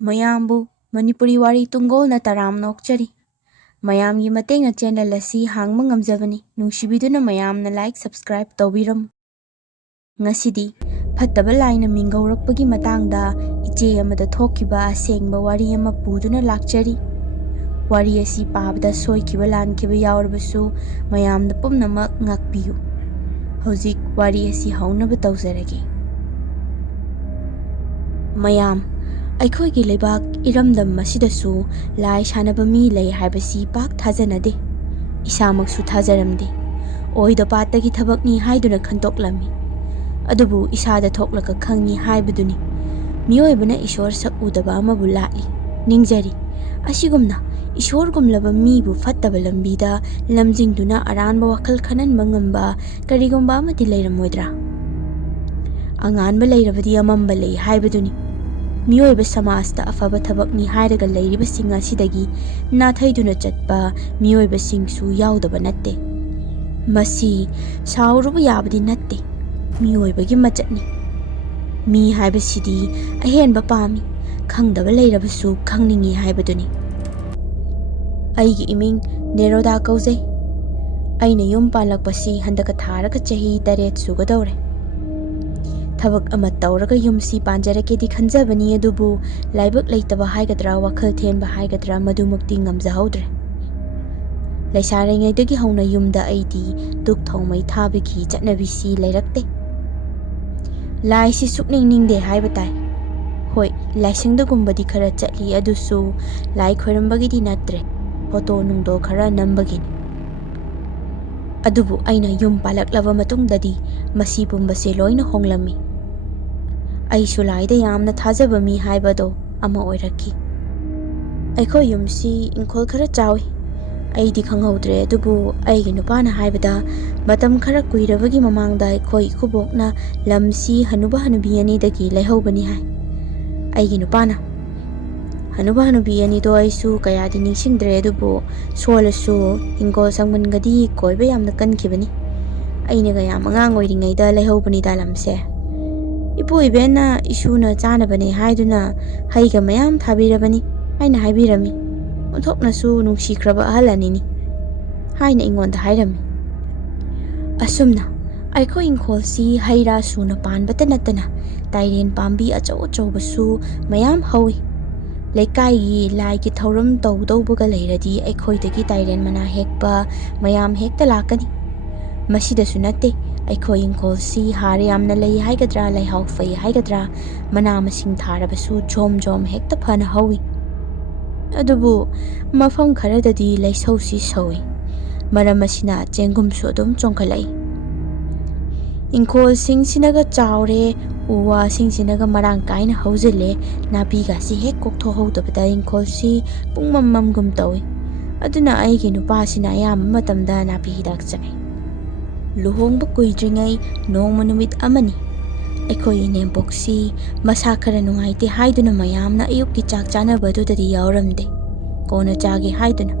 Mayambu Manipuri Wari Tunggol na taram nokchari. Mayam yi mateng na channel asi hang mangamjabani. Nungshibiduna mayam na like subscribe tawbiram. Ngasidi phattaba laina minggou rakpagi matangda iche amada thokiba asengba wari ama puduna lakchari. Wari asi pabda soikiba lankiba yaurbasu mayam na pumnamak ngakpiyu. Hojik wari asi haunaba tawjarage. Mayam ꯑꯩꯈꯣꯏꯒꯤ ꯂꯩꯕꯥꯛ ꯏꯔꯝꯗꯝ ꯑꯁꯤꯗꯁꯨ ꯂꯥꯏ ꯁꯥꯟꯅꯕ ꯃꯤ ꯂꯩ ꯍꯥꯏꯕꯁꯤ ꯄꯥꯛ ꯊꯥꯖꯅꯗꯦ ꯏꯁꯥꯃꯛꯁꯨ ꯊꯥꯖꯔꯝꯗꯦ ꯑꯣꯏꯗ ꯄꯥꯠꯇꯒꯤ ꯊꯕꯛꯅꯤ ꯍꯥꯏꯗꯨꯅ ꯈꯟꯇꯣꯛꯂꯝꯃꯤ ꯑꯗꯨꯕꯨ ꯏꯁꯥꯗ ꯊꯣꯛꯂꯒ ꯈꯪꯉꯤ ꯍꯥꯏꯕꯗꯨꯅꯤ ꯃꯤꯑꯣꯏꯕꯅ ꯏꯁꯣꯔ ꯁꯛ ꯎꯗꯕ ꯑꯃꯕꯨ ꯂꯥꯠꯂꯤ ꯅꯤꯡꯖꯔꯤ ꯑꯁꯤꯒꯨꯝꯅ ꯏꯁꯣꯔꯒꯨꯝꯂꯕ ꯃꯤꯕꯨ ꯐꯠꯇꯕ ꯂꯝꯕꯤꯗ ꯂꯝꯖꯤꯡꯗꯨꯅ ꯑꯔꯥꯟꯕ ꯋꯥꯈꯜ ꯈꯟꯍꯟꯕ ꯉꯝꯕ ꯀꯔꯤꯒꯨꯝꯕ ꯑꯃꯗꯤ ꯂꯩꯔꯝꯃꯣꯏꯗ꯭ꯔꯥ ꯑꯉꯥꯟꯕ ꯂꯩꯔꯕꯗꯤ ꯑꯃꯝꯕ ꯂꯩ ꯍꯥꯏꯕꯗꯨꯅꯤ ꯃꯤꯑꯣꯏꯕ ꯁꯃꯥꯖꯇ ꯑꯐꯕ ꯊꯕꯛꯅꯤ ꯍꯥꯏꯔꯒ ꯂꯩꯔꯤꯕꯁꯤꯡ ꯑꯁꯤꯗꯒꯤ ꯅꯥꯊꯩꯗꯨꯅ ꯆꯠꯄ ꯃꯤꯑꯣꯏꯕꯁꯤꯡꯁꯨ ꯌꯥꯎꯗꯕ ꯅꯠꯇꯦ ꯃꯁꯤ ꯁꯥꯎꯔꯨꯕ ꯌꯥꯕꯗꯤ ꯅꯠꯇꯦ ꯃꯤꯑꯣꯏꯕꯒꯤ ꯃꯆꯠꯅꯤ ꯃꯤ ꯍꯥꯏꯕꯁꯤꯗꯤ ꯑꯍꯦꯟꯕ ꯄꯥꯝꯃꯤ ꯈꯪꯗꯕ ꯂꯩꯔꯕꯁꯨ ꯈꯪꯅꯤꯡꯉꯤ ꯍꯥꯏꯕꯗꯨꯅꯤ ꯑꯩꯒꯤ ꯏꯃꯤꯡ ꯅꯦꯔꯣꯗꯥ ꯀꯧꯖꯩ ꯑꯩꯅ ꯌꯨꯝ ꯄꯥꯟꯂꯛꯄꯁꯤ ꯍꯟꯗꯛ ꯊꯥꯔꯒ ꯆꯍꯤ 8 ꯁꯨꯒꯗꯧꯔꯦ ꯊꯕꯛ ꯑꯃ ꯇꯧꯔꯒ ꯌꯨꯝꯁꯤ ꯄꯥꯟꯖꯔꯛꯀꯦꯗꯤ ꯈꯟꯖꯕꯅꯤ ꯑꯗꯨꯕꯨ ꯂꯥꯏꯕꯛ ꯂꯩꯇꯕ ꯍꯥꯏꯒꯗ꯭ꯔꯥ ꯋꯥꯈꯜ ꯊꯦꯟꯕ ꯍꯥꯏꯒꯗ꯭ꯔꯥ ꯃꯗꯨꯃꯛꯇꯤ ꯉꯝꯖꯍꯧꯗ꯭ꯔꯦ ꯂꯩꯁꯥꯔꯤꯉꯩꯗꯒꯤ ꯍꯧꯅ ꯌꯨꯝꯗ ꯑꯩꯗꯤ ꯗꯨꯛ ꯊꯥꯎꯃꯩ ꯊꯥꯕꯒꯤ ꯆꯠꯅꯕꯤꯁꯤ ꯂꯩꯔꯛꯇꯦ ꯂꯥꯏꯁꯤ ꯁꯨꯛꯅꯤꯡ ꯅꯤꯡꯗꯦ ꯍꯥꯏꯕ ꯇꯥꯏ ꯍꯣꯏ ꯂꯥꯏꯁꯪꯗꯒꯨꯝꯕꯗꯤ ꯈꯔ ꯆꯠꯂꯤ ꯑꯗꯨꯁꯨ ꯂꯥꯏ ꯈꯣꯏꯔꯝꯕꯒꯤꯗꯤ ꯅꯠꯇ꯭ꯔꯦ ꯐꯣꯇꯣ ꯅꯨꯡꯗꯣ ꯈꯔ ꯅꯝꯕꯒꯤꯅꯤ ꯑꯗꯨꯕꯨ ꯑꯩꯅ ꯌꯨꯝ ꯄꯥꯜꯂꯛꯂꯕ ꯃꯇꯨꯡꯗꯗꯤ ꯃꯁꯤ ꯄꯨꯝꯕꯁꯦ ꯂꯣꯏꯅ ꯍꯣꯡꯂꯝꯃꯤ ꯑꯩꯁꯨ ꯂꯥꯏꯗ ꯌꯥꯝꯅ ꯊꯥꯖꯕ ꯃꯤ ꯍꯥꯏꯕꯗꯣ ꯑꯃ ꯑꯣꯏꯔꯛꯈꯤ ꯑꯩꯈꯣꯏ ꯌꯨꯝꯁꯤ ꯏꯪꯈꯣꯜ ꯈꯔ ꯆꯥꯎꯏ ꯑꯩꯗꯤ ꯈꯪꯍꯧꯗ꯭ꯔꯦ ꯑꯗꯨꯕꯨ ꯑꯩꯒꯤ ꯅꯨꯄꯥꯅ ꯍꯥꯏꯕꯗ ꯃꯇꯝ ꯈꯔ ꯀꯨꯏꯔꯕꯒꯤ ꯃꯃꯥꯡꯗ ꯑꯩꯈꯣꯏ ꯏꯀꯨꯕꯣꯛꯅ ꯂꯝꯁꯤ ꯍꯅꯨꯕ ꯍꯅꯨꯕꯤ ꯑꯅꯤꯗꯒꯤ ꯂꯩꯍꯧꯕꯅꯤ ꯍꯥꯏ ꯑꯩꯒꯤ ꯅꯨꯄꯥꯅ ꯍꯅꯨꯕ ꯍꯅꯨꯕꯤ ꯑꯅꯤꯗꯣ ꯑꯩꯁꯨ ꯀꯌꯥꯗꯤ ꯅꯤꯡꯁꯤꯡꯗ꯭ꯔꯦ ꯑꯗꯨꯕꯨ ꯁꯣꯜꯂꯁꯨ ꯍꯤꯡꯒꯣꯜ ꯁꯪꯕꯟꯒꯗꯤ ꯀꯣꯏꯕ ꯌꯥꯝꯅ ꯀꯟꯈꯤꯕꯅꯤ ꯑꯩꯅꯒ ꯌꯥꯝ ꯑꯉꯥꯡ ꯑꯣꯏꯔꯤꯉꯩꯗ ꯂꯩꯍꯧꯕꯅꯤꯗ ꯂꯝꯁꯦ ꯏꯄꯨ ꯏꯕꯦꯟꯅ ꯏꯁꯨꯅ ꯆꯥꯅꯕꯅꯦ ꯍꯥꯏꯗꯨꯅ ꯍꯩꯒ ꯃꯌꯥꯝ ꯊꯥꯕꯤꯔꯕꯅꯤ ꯍꯥꯏꯅ ꯍꯥꯏꯕꯤꯔꯝꯃꯤ ꯑꯣꯟꯊꯣꯛꯅꯁꯨ ꯅꯨꯡꯁꯤꯈ꯭ꯔꯕ ꯑꯍꯜ ꯑꯅꯤꯅꯤ ꯍꯥꯏꯅ ꯑꯩꯉꯣꯟꯗ ꯍꯥꯏꯔꯝꯃꯤ ꯑꯁꯨꯝꯅ ꯑꯩꯈꯣꯏ ꯏꯪꯈꯣꯜꯁꯤ ꯍꯩ ꯔꯥ ꯁꯨꯅ ꯄꯥꯟꯕꯇ ꯅꯠꯇꯅ ꯇꯥꯏꯔꯦꯟ ꯄꯥꯝꯕꯤ ꯑꯆꯧ ꯑꯆꯧꯕꯁꯨ ꯃꯌꯥꯝ ꯍꯧꯏ ꯂꯩꯀꯥꯏꯒꯤ ꯂꯥꯏꯒꯤ ꯊꯧꯔꯝ ꯇꯧꯗꯧꯕꯒ ꯂꯩꯔꯗꯤ ꯑꯩꯈꯣꯏꯗꯒꯤ ꯇꯥꯏꯔꯦꯟ ꯃꯅꯥ ꯍꯦꯛꯄ ꯃꯌꯥꯝ ꯍꯦꯛꯇ ꯂꯥꯛꯀꯅꯤ ꯃꯁꯤꯗꯁꯨ ꯅꯠꯇꯦ ꯑꯩꯈꯣꯏ ꯏꯪꯈꯣꯜꯁꯤ ꯍꯥꯔ ꯌꯥꯝꯅ ꯂꯩ ꯍꯥꯏꯒꯗ꯭ꯔꯥ ꯂꯩꯍꯥꯎ ꯐꯩ ꯍꯥꯏꯒꯗ꯭ꯔꯥ ꯃꯅꯥ ꯃꯁꯤꯡ ꯊꯥꯔꯕꯁꯨ ꯖꯣꯝ ꯖꯣꯝ ꯍꯦꯛꯇ ꯐꯅ ꯍꯧꯏ ꯑꯗꯨꯕꯨ ꯃꯐꯝ ꯈꯔꯗꯗꯤ ꯂꯩꯁꯧꯁꯤ ꯁꯧꯏ ꯃꯔꯝ ꯑꯁꯤꯅ ꯆꯦꯡꯒꯨꯝꯁꯨ ꯑꯗꯨꯝ ꯆꯣꯡꯈꯠꯂꯛꯏ ꯏꯪꯈꯣꯜꯁꯤꯡꯁꯤꯅꯒ ꯆꯥꯎꯔꯦ ꯎ ꯋꯥꯁꯤꯡꯁꯤꯅꯒ ꯃꯔꯥꯡ ꯀꯥꯏꯅ ꯍꯧꯖꯤꯜꯂꯦ ꯅꯥꯄꯤꯒꯁꯤ ꯍꯦꯛ ꯀꯣꯛꯊꯣꯛꯍꯧꯗꯕꯗ ꯏꯪꯈꯣꯜꯁꯤ ꯄꯨꯡꯃꯝꯃꯝꯒꯨꯝ ꯇꯧꯏ ꯑꯗꯨꯅ ꯑꯩꯒꯤ ꯅꯨꯄꯥꯁꯤꯅ ꯑꯌꯥꯝꯕ ꯃꯇꯝꯗ ꯅꯥꯄꯤ ꯍꯤꯗꯥꯛ ꯆꯥꯏ ꯂꯨꯍꯣꯡꯕ ꯀꯨꯏꯗ꯭ꯔꯤꯉꯩ ꯅꯣꯡꯃ ꯅꯨꯃꯤꯠ ꯑꯃꯅꯤ ꯑꯩꯈꯣꯏ ꯏꯅꯦꯝꯄꯣꯛꯁꯤ ꯃꯁꯥ ꯈꯔ ꯅꯨꯡꯉꯥꯏꯇꯦ ꯍꯥꯏꯗꯨꯅ ꯃꯌꯥꯝꯅ ꯑꯌꯨꯛꯀꯤ ꯆꯥꯛ ꯆꯥꯅꯕꯗꯨꯗꯗꯤ ꯌꯥꯎꯔꯝꯗꯦ ꯀꯣꯟꯅ ꯆꯥꯒꯦ ꯍꯥꯏꯗꯨꯅ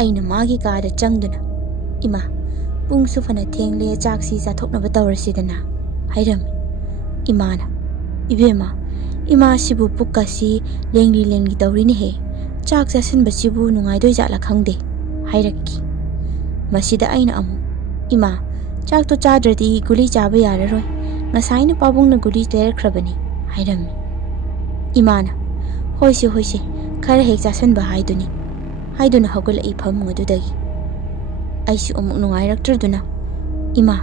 ꯑꯩꯅ ꯃꯥꯒꯤ ꯀꯥꯗ ꯆꯪꯗꯨꯅ ꯏꯃꯥ ꯄꯨꯡꯁꯨ ꯐꯅ ꯊꯦꯡꯂꯦ ꯆꯥꯛꯁꯤ ꯆꯥꯊꯣꯛꯅꯕ ꯇꯧꯔꯁꯤꯗꯅ ꯍꯥꯏꯔꯝꯃꯤ ꯏꯃꯥꯅ ꯏꯕꯦꯝꯃ ꯏꯃꯥꯁꯤꯕꯨ ꯄꯨꯛꯀꯁꯤ ꯂꯦꯡꯂꯤ ꯂꯦꯡꯂꯤ ꯇꯧꯔꯤꯅꯦꯍꯦ ꯆꯥꯛ ꯆꯥꯁꯤꯟꯕꯁꯤꯕꯨ ꯅꯨꯡꯉꯥꯏꯗꯣꯏꯖꯥꯠꯂ ꯈꯪꯗꯦ ꯍꯥꯏꯔꯛꯈꯤ ꯃꯁꯤꯗ ꯑꯩꯅ ꯑꯃꯨꯛ ꯏꯃꯥ ꯆꯥꯛꯇꯣ ꯆꯥꯗ꯭ꯔꯗꯤ ꯒꯨꯂꯤ ꯆꯥꯕ ꯌꯥꯔꯔꯣꯏ ꯉꯁꯥꯏꯅ ꯄꯥꯕꯨꯡꯅ ꯒꯨꯂꯤ ꯂꯩꯔꯛꯈ꯭ꯔꯕꯅꯤ ꯍꯥꯏꯔꯝꯃꯤ ꯏꯃꯥꯅ ꯍꯣꯏꯁꯦ ꯍꯣꯏꯁꯦ ꯈꯔ ꯍꯦꯛ ꯆꯥꯁꯟꯕ ꯍꯥꯏꯗꯨꯅꯤ ꯍꯥꯏꯗꯨꯅ ꯍꯧꯒꯠꯂꯛꯏ ꯐꯃꯨꯡ ꯑꯗꯨꯗꯒꯤ ꯑꯩꯁꯨ ꯑꯃꯨꯛ ꯅꯨꯡꯉꯥꯏꯔꯛꯇ꯭ꯔꯗꯨꯅ ꯏꯃꯥ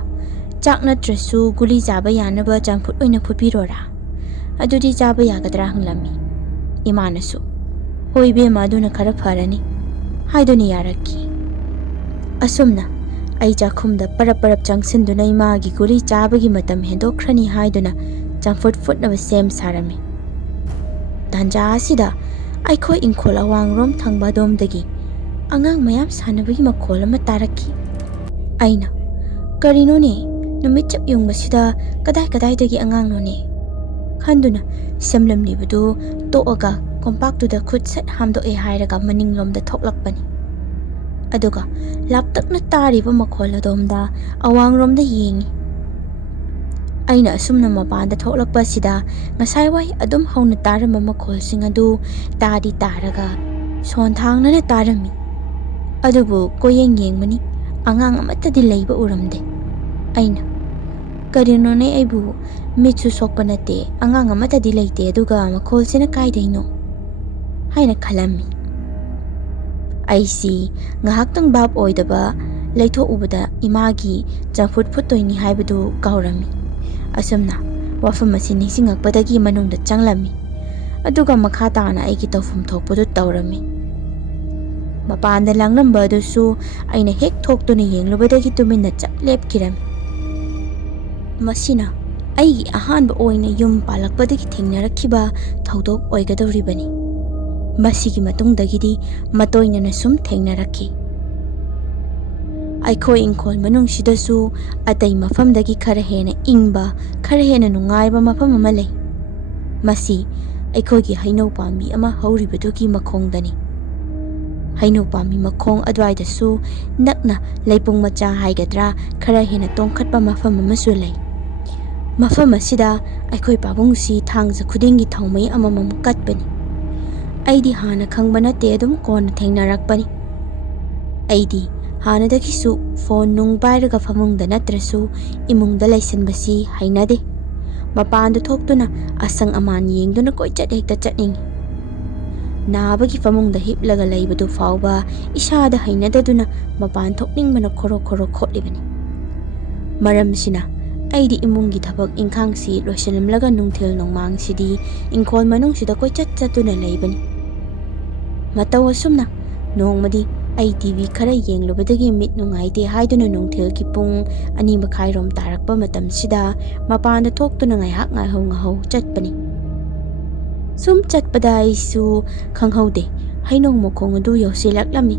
ꯆꯥꯛ ꯅꯠꯇ꯭ꯔꯁꯨ ꯒꯨꯂꯤ ꯆꯥꯕ ꯌꯥꯅꯕ ꯆꯝꯐꯨꯠ ꯑꯣꯏꯅ ꯐꯨꯠꯄꯤꯔꯣꯔꯥ ꯑꯗꯨꯗꯤ ꯆꯥꯕ ꯌꯥꯒꯗ꯭ꯔꯥ ꯍꯪꯂꯝꯃꯤ ꯏꯃꯥꯅꯁꯨ ꯍꯣꯏ ꯏꯕꯦꯝꯃ ꯑꯗꯨꯅ ꯈꯔ ꯐꯔꯅꯤ ꯍꯥꯏꯗꯨꯅ ꯌꯥꯔꯛꯈꯤ ꯑꯁꯨꯝꯅ ꯑꯩ ꯆꯥꯛꯈꯨꯝꯗ ꯄꯔꯞ ꯄꯔꯞ ꯆꯪꯁꯤꯟꯗꯨꯅ ꯏꯃꯥꯒꯤ ꯒꯨꯂꯤ ꯆꯥꯕꯒꯤ ꯃꯇꯝ ꯍꯦꯟꯗꯣꯛꯈ꯭ꯔꯅꯤ ꯍꯥꯏꯗꯨꯅ ꯆꯝꯐꯨꯠ ꯐꯨꯠꯅꯕ ꯁꯦꯝ ꯁꯥꯔꯝꯃꯤ ꯇꯥꯟꯖꯥ ꯑꯁꯤꯗ ꯑꯩꯈꯣꯏ ꯏꯪꯈꯣꯜ ꯑꯋꯥꯡꯔꯣꯝ ꯊꯪꯕ ꯑꯗꯣꯝꯗꯒꯤ ꯑꯉꯥꯡ ꯃꯌꯥꯝ ꯁꯥꯟꯅꯕꯒꯤ ꯃꯈꯣꯜ ꯑꯃ ꯇꯥꯔꯛꯈꯤ ꯑꯩꯅ ꯀꯔꯤꯅꯣꯅꯦ ꯅꯨꯃꯤꯠ ꯆꯞ ꯌꯨꯡꯕꯁꯤꯗ ꯀꯗꯥꯏꯗꯒꯤ ꯑꯉꯥꯡꯅꯣꯅꯦ ꯈꯟꯗꯨꯅ ꯁꯦꯝꯂꯝꯂꯤꯕꯗꯨ ꯇꯣꯛꯑꯒ ꯀꯣꯝꯄꯥꯛꯇꯨꯗ ꯈꯨꯠ ꯁꯠ ꯍꯥꯝꯗꯣꯛꯑꯦ ꯍꯥꯏꯔꯒ ꯃꯅꯤꯡꯂꯣꯝꯗ ꯊꯣꯛꯂꯛꯄꯅꯤ ꯑꯗꯨꯒ ꯂꯥꯞꯇꯛꯅ ꯇꯥꯔꯤꯕ ꯃꯈꯣꯜ ꯑꯗꯣꯝꯗ ꯑꯋꯥꯡꯔꯣꯝꯗ ꯌꯦꯡꯉꯤ ꯑꯩꯅ ꯑꯁꯨꯝꯅ ꯃꯄꯥꯟꯗ ꯊꯣꯛꯂꯛꯄꯁꯤꯗ ꯉꯁꯥꯏꯋꯥꯏ ꯑꯗꯨꯝ ꯍꯧꯅ ꯇꯥꯔꯝꯕ ꯃꯈꯣꯜꯁꯤꯡ ꯑꯗꯨ ꯇꯥꯗꯤ ꯇꯥꯔꯒ ꯁꯣꯟꯊꯥꯡꯅꯅ ꯇꯥꯔꯝꯃꯤ꯫ ꯑꯗꯨꯕꯨ ꯀꯣꯌꯦꯡ ꯌꯦꯡꯕꯅꯤ ꯑꯉꯥꯡ ꯑꯃꯠꯇꯗꯤ ꯂꯩꯕ ꯎꯔꯝꯗꯦ꯫ ꯑꯩꯅ ꯀꯔꯤꯅꯣꯅꯦ ꯑꯩꯕꯨ ꯃꯤꯠꯁꯨ ꯁꯣꯛꯄ ꯅꯠꯇꯦ ꯑꯉꯥꯡ ꯑꯃꯠꯇꯗꯤ ꯂꯩꯇꯦ ꯑꯗꯨꯒ ꯃꯈꯣꯜꯁꯤꯅ ꯀꯥꯏꯗꯩꯅꯣ ꯍꯥꯏꯅ ꯈꯜꯂꯝꯃꯤ꯫ ꯑꯩꯁꯤ ꯉꯥꯏꯍꯥꯛꯇꯪ ꯚꯥꯞ ꯑꯣꯏꯗꯕ ꯂꯩꯊꯣꯛꯎꯕꯗ ꯏꯃꯥꯒꯤ ꯆꯝꯐꯨꯠ ꯐꯨꯠꯇꯣꯏꯅꯤ ꯍꯥꯏꯕꯗꯨ ꯀꯥꯎꯔꯝꯃꯤ꯫ ꯑꯁꯨꯝꯅ ꯋꯥꯐꯝ ꯑꯁꯤ ꯅꯤꯡꯁꯤꯡꯉꯛꯄꯗꯒꯤ ꯃꯅꯨꯡꯗ ꯆꯪꯂꯝꯃꯤ ꯑꯗꯨꯒ ꯃꯈꯥ ꯇꯥꯅ ꯑꯩꯒꯤ ꯇꯧꯐꯝ ꯊꯣꯛꯄꯗꯨ ꯇꯧꯔꯝꯃꯤ꯫ ꯃꯄꯥꯟꯗ ꯂꯥꯡꯂꯝꯕ ꯑꯗꯨꯁꯨ ꯑꯩꯅ ꯍꯦꯛ ꯊꯣꯛꯇꯨꯅ ꯌꯦꯡꯂꯨꯕꯗꯒꯤ ꯇꯨꯃꯤꯟꯅ ꯆꯞ ꯂꯦꯞꯈꯤꯔꯝꯃꯤ꯫ ꯃꯁꯤꯅ ꯑꯩꯒꯤ ꯑꯍꯥꯟꯕ ꯑꯣꯏꯅ ꯌꯨꯝ ꯄꯥꯜꯂꯛꯄꯗꯒꯤ ꯊꯦꯡꯅꯔꯛꯈꯤꯕ ꯊꯧꯗꯣꯛ ꯑꯣꯏꯒꯗꯧꯔꯤꯕꯅꯤ꯫ ꯃꯁꯤꯒꯤ ꯃꯇꯨꯡꯗꯒꯤꯗꯤ ꯃꯇꯣꯏꯅꯅ ꯁꯨꯝ ꯊꯦꯡꯅꯔꯛꯈꯤ꯫ ꯑꯩꯈꯣꯏ ꯏꯪꯈꯣꯜ ꯃꯅꯨꯡꯁꯤꯗꯁꯨ ꯑꯇꯩ ꯃꯐꯝꯗꯒꯤ ꯈꯔ ꯍꯦꯟꯅ ꯏꯪꯕ ꯈꯔ ꯍꯦꯟꯅ ꯅꯨꯡꯉꯥꯏꯕ ꯃꯐꯝ ꯑꯃ ꯂꯩ꯫ ꯃꯁꯤ ꯑꯩꯈꯣꯏꯒꯤ ꯍꯩꯅꯧ ꯄꯥꯝꯕꯤ ꯑꯃ ꯍꯧꯔꯤꯕꯗꯨꯒꯤ ꯃꯈꯣꯡꯗꯅꯤ꯫ ꯍꯩꯅꯧ ꯄꯥꯝꯕꯤ ꯃꯈꯣꯡ ꯑꯗꯨꯋꯥꯏꯗꯁꯨ ꯅꯛꯅ ꯂꯩꯄꯨꯡ ꯃꯆꯥ ꯍꯥꯏꯒꯗ꯭ꯔꯥ ꯈꯔ ꯍꯦꯟꯅ ꯇꯣꯡꯈꯠꯄ ꯃꯐꯝ ꯑꯃꯁꯨ ꯂꯩ꯫ ꯃꯐꯝ ꯑꯁꯤꯗ ꯑꯩꯈꯣꯏ ꯄꯥꯕꯨꯡꯁꯤ ꯊꯥꯡꯖ ꯈꯨꯗꯤꯡꯒꯤ ꯊꯥꯎꯃꯩ ꯑꯃꯃꯝ ꯀꯠꯄꯅꯤ꯫ ꯑꯩꯗꯤ ꯍꯥꯟꯅ ꯈꯪꯕ ꯅꯠꯇꯦ ꯑꯗꯨꯝ ꯀꯣꯟꯅ ꯊꯦꯡꯅꯔꯛꯄꯅꯤ꯫ ꯑꯩꯗꯤ ꯍꯥꯟꯅꯗꯒꯤꯁꯨ ꯐꯣꯟ ꯅꯨꯡ ꯄꯥꯏꯔꯒ ꯐꯃꯨꯡꯗ ꯅꯠꯇ꯭ꯔꯁꯨ ꯏꯃꯨꯡꯗ ꯂꯩꯁꯤꯟꯕꯁꯤ ꯍꯩꯅꯗꯦ꯫ ꯃꯄꯥꯟꯗ ꯊꯣꯛꯇꯨꯅ ꯑꯁꯪ ꯑꯃꯥꯟ ꯌꯦꯡꯗꯨꯅ ꯀꯣꯏꯆꯠ ꯍꯦꯛꯇ ꯆꯠꯅꯤꯡꯉꯤ꯫ ꯅꯥꯕꯒꯤ ꯐꯃꯨꯡꯗ ꯍꯤꯞꯂꯒ ꯂꯩꯕꯗꯨ ꯐꯥꯎꯕ ꯏꯁꯥꯗ ꯍꯩꯅꯗꯗꯨꯅ ꯃꯄꯥꯟ ꯊꯣꯛꯅꯤꯡꯕꯅ ꯈꯣꯔꯣ ꯈꯣꯔꯣ ꯈꯣꯠꯂꯤꯕꯅꯤ꯫ ꯃꯔꯝꯁꯤꯅ ꯑꯩꯗꯤ ꯏꯃꯨꯡꯒꯤ ꯊꯕꯛ ꯏꯪꯈꯥꯡꯁꯤ ꯂꯣꯏꯁꯤꯜꯂꯝꯂꯒ ꯅꯨꯡꯊꯤꯜ ꯅꯣꯡꯃꯥꯡꯁꯤꯗꯤ ꯏꯪꯈꯣꯜ ꯃꯅꯨꯡꯁꯤꯗ ꯀꯣꯏꯆꯠ ꯆꯠꯇꯨꯅ ꯂꯩꯕꯅꯤ꯫ ꯃꯇꯧ ꯑꯁꯨꯝꯅ ꯅꯣꯡꯃꯗꯤ ꯑꯩ ꯇꯤꯚꯤ ꯈꯔ ꯌꯦꯡꯂꯨꯕꯗꯒꯤ ꯃꯤꯠ ꯅꯨꯡꯉꯥꯏꯇꯦ ꯍꯥꯏꯗꯨꯅ ꯅꯨꯡꯊꯤꯜꯒꯤ ꯄꯨꯡ 2:30 ꯇꯥꯔꯛꯄ ꯃꯇꯝꯁꯤꯗ ꯃꯄꯥꯟꯗ ꯊꯣꯛꯇꯨꯅ ꯉꯥꯏꯍꯥꯛ ꯉꯥꯏꯍꯧ ꯆꯠꯄꯅꯤ꯫ ꯁꯨꯝ ꯆꯠꯄꯗ ꯑꯩꯁꯨ ꯈꯪꯍꯧꯗꯦ ꯍꯩꯅꯧ ꯃꯈꯣꯡ ꯑꯗꯨ ꯌꯧꯁꯤꯜꯂꯛꯂꯝꯃꯤ꯫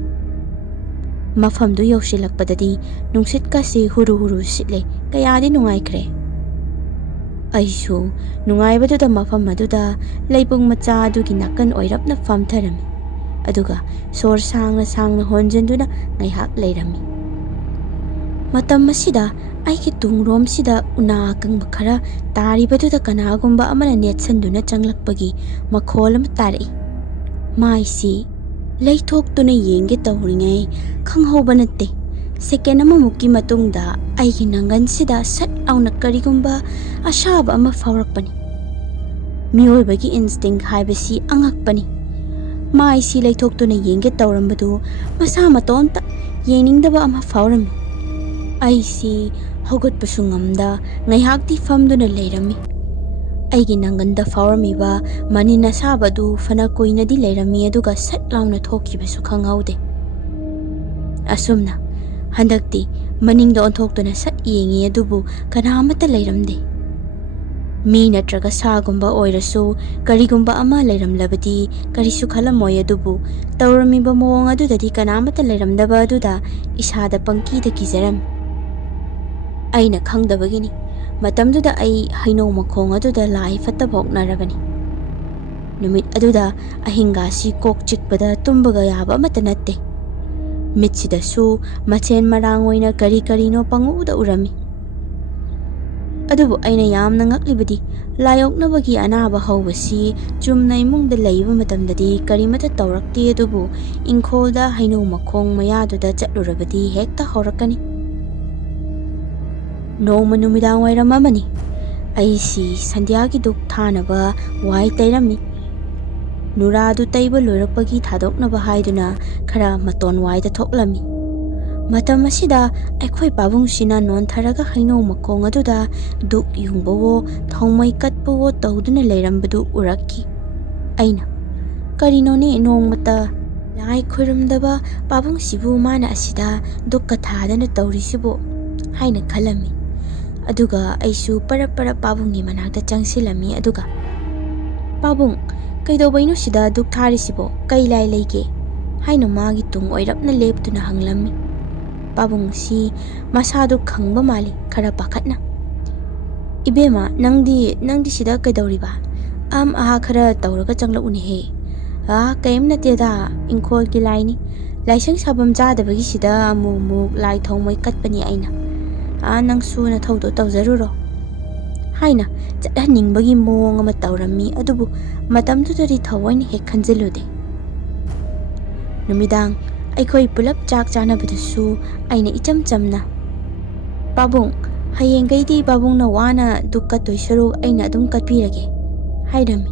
ꯃꯐꯝꯗꯨ ꯌꯧꯁꯤꯜꯂꯛꯄꯗꯗꯤ ꯅꯨꯡꯁꯤꯠꯀꯁꯤ ꯍꯨꯔꯨ ꯍꯨꯔꯨ ꯁꯤꯠꯂꯦ ꯀꯌꯥꯗꯤ ꯅꯨꯡꯉꯥꯏꯈ꯭ꯔꯦ꯫ ꯑꯩꯁꯨ ꯅꯨꯡꯉꯥꯏꯕꯗꯨꯗ ꯃꯐꯝ ꯑꯗꯨꯗ ꯂꯩꯄꯨꯡ ꯃꯆꯥ ꯑꯗꯨꯒꯤ ꯅꯥꯀꯟ ꯑꯣꯏꯔꯞꯅ ꯐꯝꯊꯔꯝꯃꯤ ꯑꯗꯨꯒ ꯁꯣꯔ ꯁꯥꯡꯅ ꯁꯥꯡꯅ ꯍꯣꯟꯖꯤꯟꯗꯨꯅ ꯉꯥꯏꯍꯥꯛ ꯂꯩꯔꯝꯃꯤ꯫ ꯃꯇꯝ ꯑꯁꯤꯗ ꯑꯩꯒꯤ ꯇꯨꯡꯔꯣꯝꯁꯤꯗ ꯎꯅꯥ ꯑꯀꯪꯕ ꯈꯔ ꯇꯥꯔꯤꯕꯗꯨꯗ ꯀꯅꯥꯒꯨꯝꯕ ꯑꯃꯅ ꯅꯦꯠꯁꯟꯗꯨꯅ ꯆꯪꯂꯛꯄꯒꯤ ꯃꯈꯣꯜ ꯑꯃ ꯇꯥꯔꯛꯏ꯫ ꯃꯥꯏꯁꯤ ꯂꯩꯊꯣꯛꯇꯨꯅ ꯌꯦꯡꯒꯦ ꯇꯧꯔꯤꯉꯩ ꯈꯪꯍꯧꯕ ꯅꯠꯇꯦ ꯁꯦꯀꯦꯟ ꯑꯃꯃꯨꯛꯀꯤ ꯃꯇꯨꯡꯗ ꯑꯩꯒꯤ ꯅꯪꯒꯟꯁꯤꯗ ꯁꯠ ꯂꯥꯎꯅ ꯀꯔꯤꯒꯨꯝꯕ ꯑꯁꯥꯕ ꯑꯃ ꯐꯥꯎꯔꯛꯄꯅꯤ꯫ ꯃꯤꯑꯣꯏꯕꯒꯤ ꯏꯟꯁꯇꯤꯡ ꯍꯥꯏꯕꯁꯤ ꯑꯉꯛꯄꯅꯤ꯫ ꯃꯥꯏꯁꯤ ꯂꯩꯊꯣꯛꯇꯨꯅ ꯌꯦꯡꯒꯦ ꯇꯧꯔꯝꯕꯗꯨ ꯃꯁꯥ ꯃꯇꯣꯝꯇ ꯌꯦꯡꯅꯤꯡꯗꯕ ꯑꯃ ꯐꯥꯎꯔꯝꯃꯤ꯫ ꯑꯩꯁꯤ ꯍꯧꯒꯠꯄꯁꯨ ꯉꯝꯗ ꯉꯥꯏꯍꯥꯛꯇꯤ ꯐꯝꯗꯨꯅ ꯂꯩꯔꯝꯃꯤ꯫ ꯑꯩꯒꯤ ꯅꯪꯒꯟꯗ ꯐꯥꯎꯔꯝꯃꯤꯕ ꯃꯅꯤꯟ ꯑꯁꯥꯕ ꯑꯗꯨ ꯐꯅ ꯀꯨꯏꯅꯗꯤ ꯂꯩꯔꯝꯃꯤ ꯑꯗꯨꯒ ꯁꯠ ꯂꯥꯎꯅ ꯊꯣꯛꯈꯤꯕꯁꯨ ꯈꯪꯍꯧꯗꯦ꯫ ꯑꯁꯨꯝꯅ ꯍꯟꯗꯛꯇꯤ ꯃꯅꯤꯡꯗ ꯑꯣꯟꯊꯣꯛꯇꯨꯅ ꯁꯠ ꯌꯦꯡꯉꯤ ꯑꯗꯨꯕꯨ ꯀꯅꯥ ꯑꯃꯠꯇ ꯂꯩꯔꯝꯗꯦ꯫ ꯃꯤ ꯅꯠꯇ꯭ꯔꯒ ꯁꯥꯒꯨꯝꯕ ꯑꯣꯏꯔꯁꯨ ꯀꯔꯤꯒꯨꯝꯕ ꯑꯃ ꯂꯩꯔꯝꯂꯕꯗꯤ ꯀꯔꯤꯁꯨ ꯈꯜꯂꯝꯃꯣꯏ ꯑꯗꯨꯕꯨ ꯇꯧꯔꯝꯃꯤꯕ ꯃꯑꯣꯡ ꯑꯗꯨꯗꯗꯤ ꯀꯅꯥꯃꯠꯇ ꯂꯩꯔꯝꯗꯕ ꯑꯗꯨꯗ ꯏꯁꯥꯗ ꯄꯪꯀꯤꯗ ꯀꯤꯖꯔꯝꯃꯤ꯫ ꯑꯩꯅ ꯈꯪꯗꯕꯒꯤꯅꯤ ꯃꯇꯝꯗꯨꯗ ꯑꯩ ꯍꯩꯅꯧ ꯃꯈꯣꯡ ꯑꯗꯨꯗ ꯂꯥꯏ ꯐꯠꯇꯕ ꯑꯣꯛꯅꯔꯕꯅꯤ꯫ ꯅꯨꯃꯤꯠ ꯑꯗꯨꯗ ꯑꯍꯤꯡꯒꯥꯁꯤ ꯀꯣꯛ ꯆꯤꯛꯄꯗ ꯇꯨꯝꯕꯒ ꯌꯥꯕ ꯑꯃꯠꯇ ꯅꯠꯇꯦ꯫ ꯃꯤꯠꯁꯤꯗꯁꯨ ꯃꯊꯦꯟ ꯃꯔꯥꯡ ꯑꯣꯏꯅ ꯀꯔꯤ ꯀꯔꯤꯅꯣ ꯄꯪꯎꯗ ꯎꯔꯝꯃꯤ꯫ ꯑꯗꯨꯕꯨ ꯑꯩꯅ ꯌꯥꯝꯅ ꯉꯛꯂꯤꯕꯗꯤ ꯂꯥꯏꯌꯣꯛꯅꯕꯒꯤ ꯑꯅꯥꯕ ꯍꯧꯕꯁꯤ ꯆꯨꯝꯅ ꯏꯃꯨꯡꯗ ꯂꯩꯕ ꯃꯇꯝꯗꯗꯤ ꯀꯔꯤꯃꯠꯇ ꯇꯧꯔꯛꯇꯦ ꯑꯗꯨꯕꯨ ꯏꯪꯈꯣꯜꯗ ꯍꯩꯅꯧ ꯃꯈꯣꯡ ꯃꯌꯥꯗꯨꯗ ꯆꯠꯂꯨꯔꯕꯗꯤ ꯍꯦꯛꯇ ꯍꯧꯔꯛꯀꯅꯤ꯫ ꯅꯣꯡꯃ ꯅꯨꯃꯤꯗꯥꯡ ꯋꯥꯏꯔꯝ ꯑꯃꯅꯤ꯫ ꯑꯩꯁꯤ ꯁꯟꯙ꯭ꯌꯥꯒꯤ ꯙꯨꯛ ꯊꯥꯅꯕ ꯋꯥꯏ ꯇꯩꯔꯝꯃꯤ꯫ ꯅꯨꯔꯥꯗꯨ ꯇꯩꯕ ꯂꯣꯏꯔꯛꯄꯒꯤ ꯊꯥꯗꯣꯛꯅꯕ ꯍꯥꯏꯗꯨꯅ ꯈꯔ ꯃꯇꯣꯟ ꯋꯥꯏꯗ ꯊꯣꯛꯂꯝꯃꯤ꯫ ꯃꯇꯝ ꯑꯁꯤꯗ ꯑꯩꯈꯣꯏ ꯄꯥꯕꯨꯡꯁꯤꯅ ꯅꯣꯟꯊꯔꯒ ꯍꯩꯅꯧ ꯃꯈꯣꯡ ꯑꯗꯨꯗ ꯙꯨꯛ ꯌꯨꯡꯕꯋꯣ ꯊꯥꯎꯃꯩ ꯀꯠꯄꯋꯣ ꯇꯧꯗꯨꯅ ꯂꯩꯔꯝꯕꯗꯨ ꯎꯔꯛꯈꯤ꯫ ꯑꯩꯅ ꯀꯔꯤꯅꯣꯅꯦ ꯅꯣꯡꯃꯇ ꯂꯥꯏ ꯈꯨꯔꯨꯝꯗꯕ ꯄꯥꯕꯨꯡꯁꯤꯕꯨ ꯃꯥꯅ ꯑꯁꯤꯗ ꯙꯨꯛꯀ ꯊꯥꯗꯅ ꯇꯧꯔꯤꯁꯤꯕꯨ ꯍꯥꯏꯅ ꯈꯜꯂꯝꯃꯤ꯫ ꯑꯗꯨꯒ ꯑꯩꯁꯨ ꯄꯔꯞ ꯄꯔꯞ ꯄꯥꯕꯨꯡꯒꯤ ꯃꯅꯥꯛꯇ ꯆꯪꯁꯤꯜꯂꯝꯃꯤ ꯑꯗꯨꯒ ꯄꯥꯕꯨꯡ ꯀꯩꯗꯧꯕꯩꯅꯣ ꯁꯤꯗ ꯙꯨꯛ ꯊꯥꯔꯤꯁꯤꯕꯣ ꯀꯩ ꯂꯥꯏ ꯂꯩꯒꯦ ꯍꯥꯏꯅ ꯃꯥꯒꯤ ꯇꯨꯡ ꯑꯣꯏꯔꯞꯅ ꯂꯦꯞꯇꯨꯅ ꯍꯪꯂꯝꯃꯤ꯫ ꯄꯥꯕꯨꯡꯁꯤ ꯃꯁꯥꯗꯨ ꯈꯪꯕ ꯃꯥꯜꯂꯤ ꯈꯔ ꯄꯥꯈꯠꯅ꯫ ꯏꯕꯦꯝꯃ ꯅꯪꯗꯤ ꯁꯤꯗ ꯀꯩꯗꯧꯔꯤꯕ ꯑꯍꯥ ꯈꯔ ꯇꯧꯔꯒ ꯆꯪꯂꯛꯎꯅꯦꯍꯦ꯫ ꯀꯩꯝ ꯅꯠꯇꯦꯗ ꯏꯪꯈꯣꯜꯒꯤ ꯂꯥꯏꯅꯤ ꯂꯥꯏꯁꯪ ꯁꯥꯐꯝ ꯆꯥꯗꯕꯒꯤ ꯁꯤꯗ ꯑꯃꯨꯛ ꯂꯥꯏ ꯊꯥꯎꯃꯩ ꯀꯠꯄꯅꯤ ꯑꯩꯅ꯫ ꯅꯪꯁꯨ ꯅꯊꯧꯗꯣ ꯇꯧꯖꯔꯨꯔꯣ haina chathanningbagi mawong ama tawrammi adubu matamdudadi thawaina hek khanjilude. Numidang aikhoi pulap chak chanabadasu aina icham chamna pabung hayenggaidi babungna wana dukka toisaru aina adum katpirage hairami.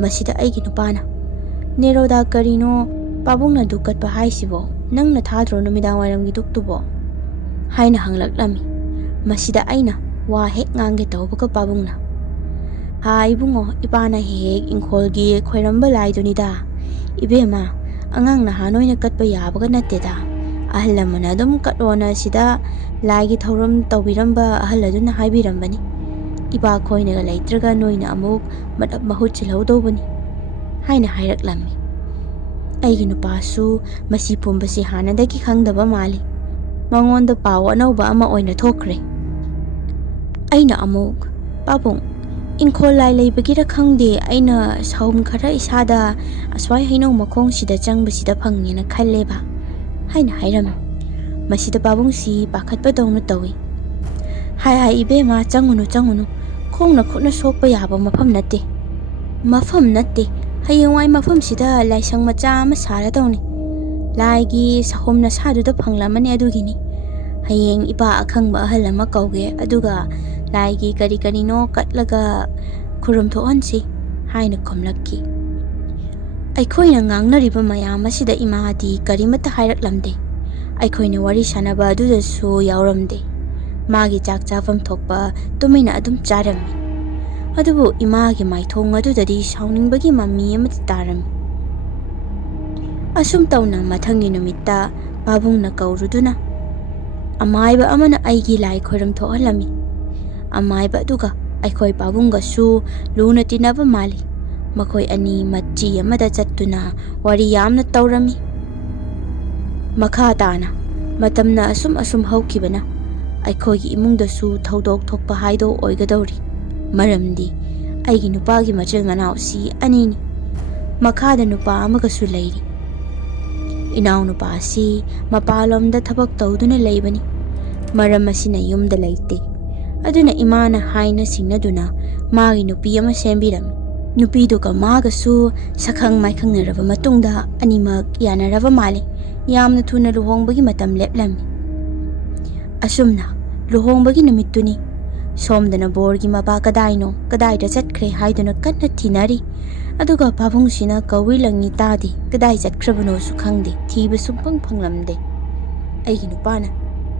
Masida aigi nupana neroda karino pabungna dukkatpa haisibo nangna thadro numidang wairamgi duktubo haina hanglaklami. Masida aina wa hek ngange tawbaga pabungna ha ibungo ipana hek ingkholgi khoiramba laidunida ibema angang na hanoina katpa yabaga natteda ahal lamana adum katlona sida laigi thauram tawbiramba ahal aduna haibirambani iba khoinaga leitraga noina amuk madap mahut silhodobani haina hairaklammi. Aigi nupasu masi pumbasi hanadagi khangdaba mali mangonda paw anauba ama oina thokre. Aina amuk pabung ingkhol lai leibagira khangde aina saum khara isada aswai hainau makhong sida changbasida phangena khalleba haina hairam. Masida pabung si pakhatpa dawna tawi hai ibema changunu khongna khutna sokpa yaba mafam natte hayengwai mafam sida laisang macha ama sara tawni laigi sahomna saduda phanglamani adugini hayeng iba akhangba ahal ama kauge aduga laigi kari no katlaga khurum thohansi haina khomlakki. Aikhoina ngangnariba mayam asida imadi karimata hairaklamde aikhoina wari sanaba adudasu yauramde magi chak chafam thokpa tumaina adum charammi adubu imagi maithong adudadi sauningbagi mami amati tarami. Asum tawna mathangi numitta pabungna kauruduna amaiba amana aigi lai khoiram thohalami amaiba aduga aikhoi pabungga su luna tinaba mali makhoi ani machi amada chattuna wari yamna tawrami. Makha tana matamna asum haukhibana aikhoigi imungdasu thodok thokpa haido oigadawri maramdi aigi nupagi machil manau si anini makhada nupa amagasu leiri inaw nupa si mapalomda thabak tawduna leibani maram asina yumda leite aduna imana haina singnaduna magi nupi ama sembirami nupiduga magasu sakhang maikhangneraba matungda animak yanaraba mali yamna thuna luhongbagi matam leplami. Asumna luhongbagi numittuni somdana borgi mapa kadaida chatkre haiduna kanna thinari aduga pabungsina kawilangi tadi kadai chatkrabano su khangde thiba sumpang phanglamde. Aigi nupana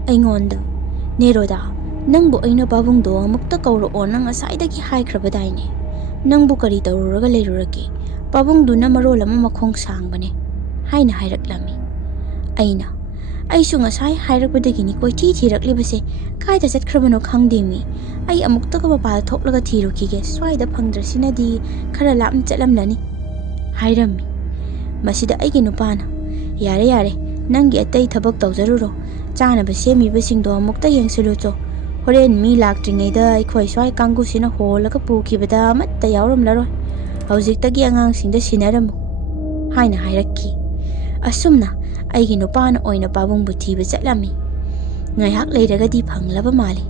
aingonda neroda nangbu aina pabungdo amukta kauro onang asaidagi haikrabadaine nangbu kari tawruraga leirurake pabungduna marolama makhong sangbane haina hairaklammi. Aina aisu ngasai hairakbadagini koithi thiraklibase kaida chatkrabano khangdemi ai amukta ka mapal thoklaga thirukige swaida phangdrasinadi khara lapna chatlamlani hairammi. Masida aigi nupana yare nangi atai thabak tawjaruro chanaba semibasingdo amukta yengsilucho horen mi laktringeida aikhoi swai kangusina holaga pukibada amatta yauramlaroi haujiktagi angangsingda sinaramu haina hairakki. Asumna aigi nupana oina pabungbu thiba chatlami ngaiak leiragadi phanglaba mali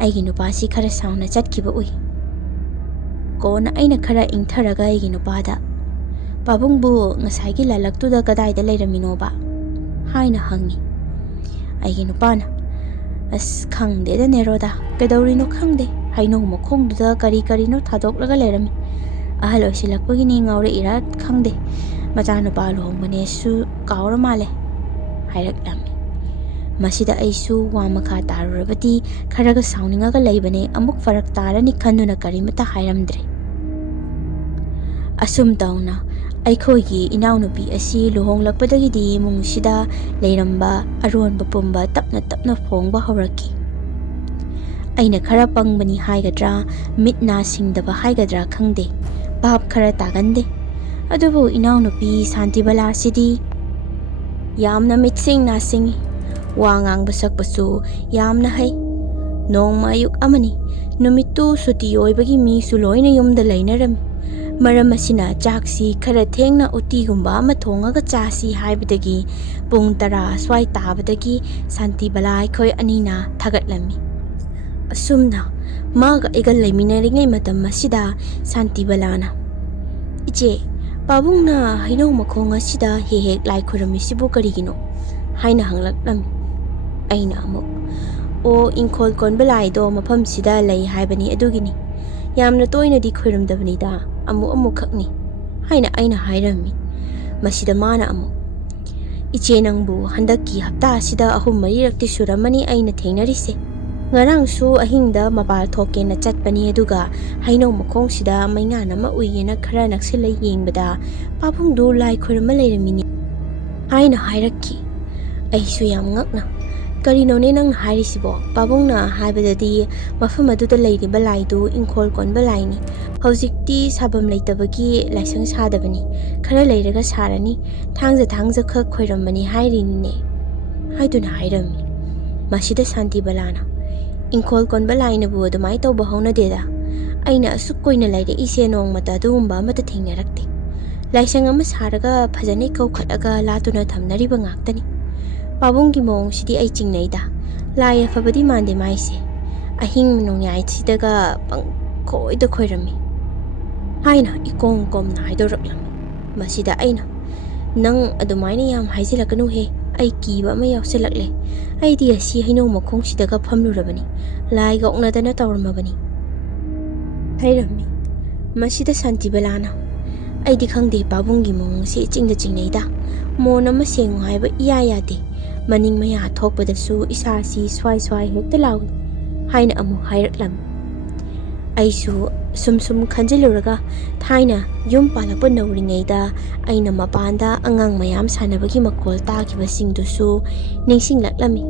aigi nupasi khara sauna chatkiba ui kona aina khara ingtharaga aigi nupada pabungbu ngasaigi lalaktuda kadaida leiraminoba haina hangi. Aigi nupana as khangdeda neroda kedaurino khangde haino makhongduda kari no thadoklaga leirami ahal oisilakpagini ngaure ira khangde machanupa luhongbane su kaura male hairaklammi. Masida aisu wa makha tarurabati kharaga sauningaga leibane amuk farak tarani khanduna karimata hairamdre. Asum tawna aikhoigi inaunupi asi luhonglakpadagidi mungsida leiramba aronba pumba tapna phongba haurakki. Aina khara pangbani haigadra mitna singdaba haigadra khangde bab khara tagande adubu inaunupi santibala sidi yamna mitsing na singi wa ngang basakpasu yamna hai nongma ayuk amani numittu suti oibagi mi su loina yumda leinarami maram asina chaksi khara thengna uti gumba ama thongaga chasi haibadagi pung 10 swai tabadagi santibala khoi anina thagatlami. Asumna maga aiga laiminaringay matam masida Santibalana. Iche, pabungna hainaw makhong asida hehek lai khuramisibu karigino haina hanglaknami. Aina amuk o inkhol konbalai do mafam sida lai haibani adugini yamna toina di khuramdabani da amu khakni haina aina hairami. Masida mana amu iche nangbu handaki hapta sida ahum marirakti suramani aina thengnarise. Ngarang su ahingda mapal thoke na chatpani aduga hainaw makhong sida mainga nama uiyena khara naksila yengbada pabungdu lai khurama leiramini haina hairakki. Aisu yam ngakna karino ne nang hairisibo pabungna haibadadi mafam aduda leiriba laidu inkhol konba laini hojikti sabam leitabagi laisang sadabani khara leiraga sarani thangja khak khoiramani hairinine haiduna hairami. Masida Santibalana inkhol konba laina bu adumai tawba hauna deda aina asuk koina laire ise nongmata adugumba amata thengnarakte. Laisang ama saraga phajane kaukhataga latuna thamnariba ngaktani. Pabunggi mong sidi ay chingnaida lai afabadi mande maise ahing nongyai sidaga pangkhoida khoirami haina ikong kom na haidoraklami. Masida aina nang adumaina yam haizilakanu he ai kiba ama yausilakle aidi asi hainaw makhong sidaga phamlurabani lai goknadana tawramabani hairami. Masida Santibalana aidi khangde pabunggi mong si chingnaida mon ama sengu haiba iya yade maning maya thokpadasu isasi swai hekta lawi haina amu hairaklam. Aisu sum khanjiluraga thaina yum palapa nauringaida aina mapanda angang mayam sanabagi makhol takibasingdusu ningsinglaklami.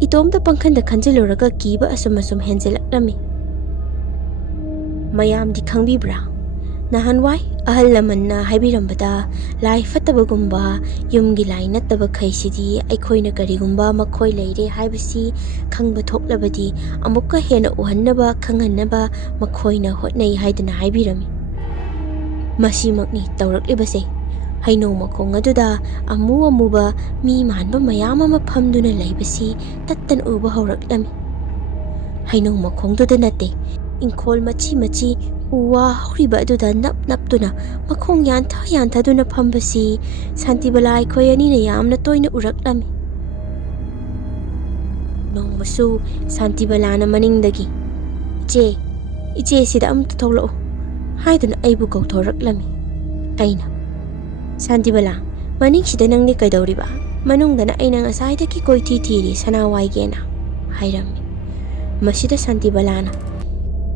Itomda pangkhanda khanjiluraga kiba asum henjilaklami. Mayam di khangbibra nahanwai ahal lamanna haibirambada lai fattabagumba yumgi lai nattaba khaisidi aikhoina karigumba makhoi leire haibasi khangba thoklabadi amukka hena uhannaba khangannaba makhoina hotnai haidana haibirami. Masimakni tawraklibase hainaw makhong aduda amuba mi manba mayam ama phamduna leibasi tattan uba hawraklami. Hainaw makhongduda natte inkhol machi uwa horiba aduda naptuna makhong yantha phambasi Santibala aikhoi anina yamna toina uraklami. Nongmasu Santibalana maningdagi iche sida amta thoklau haiduna aibu kauthoraklami. Aina Santibala maning sida nangni kaidawriba manungdana aina ngasaidaki koithi thiri sanawaigena hairami. Masida Santibalana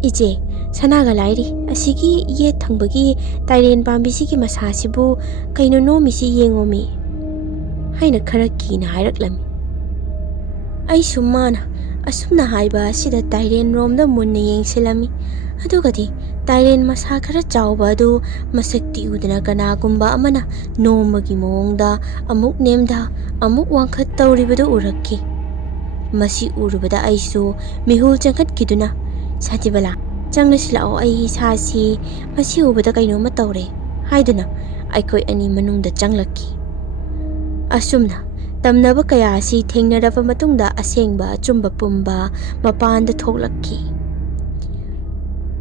iche sanaga lairi asigi ye thangbagi tairen pambisigi masasibu kaino nomisi yengomi haina khara kina hairaklami. Ai sumana asumna haiba sida tairen romda munna yengsilami adugadi tairen masa khara chawba adu masakti udana kanagumba amana nomagi mongda amuk nemda amuk wangkhat tawribadu urakki. Masi urubada aisu mihul changkhat kiduna Santibala changna silao ai sasi masi ubada kaino matawre haiduna aikoi ani manungda changlaki. Asumna tamnaba kaya si thengnaraba matungda asengba chumba pumba mapanda thoklakki.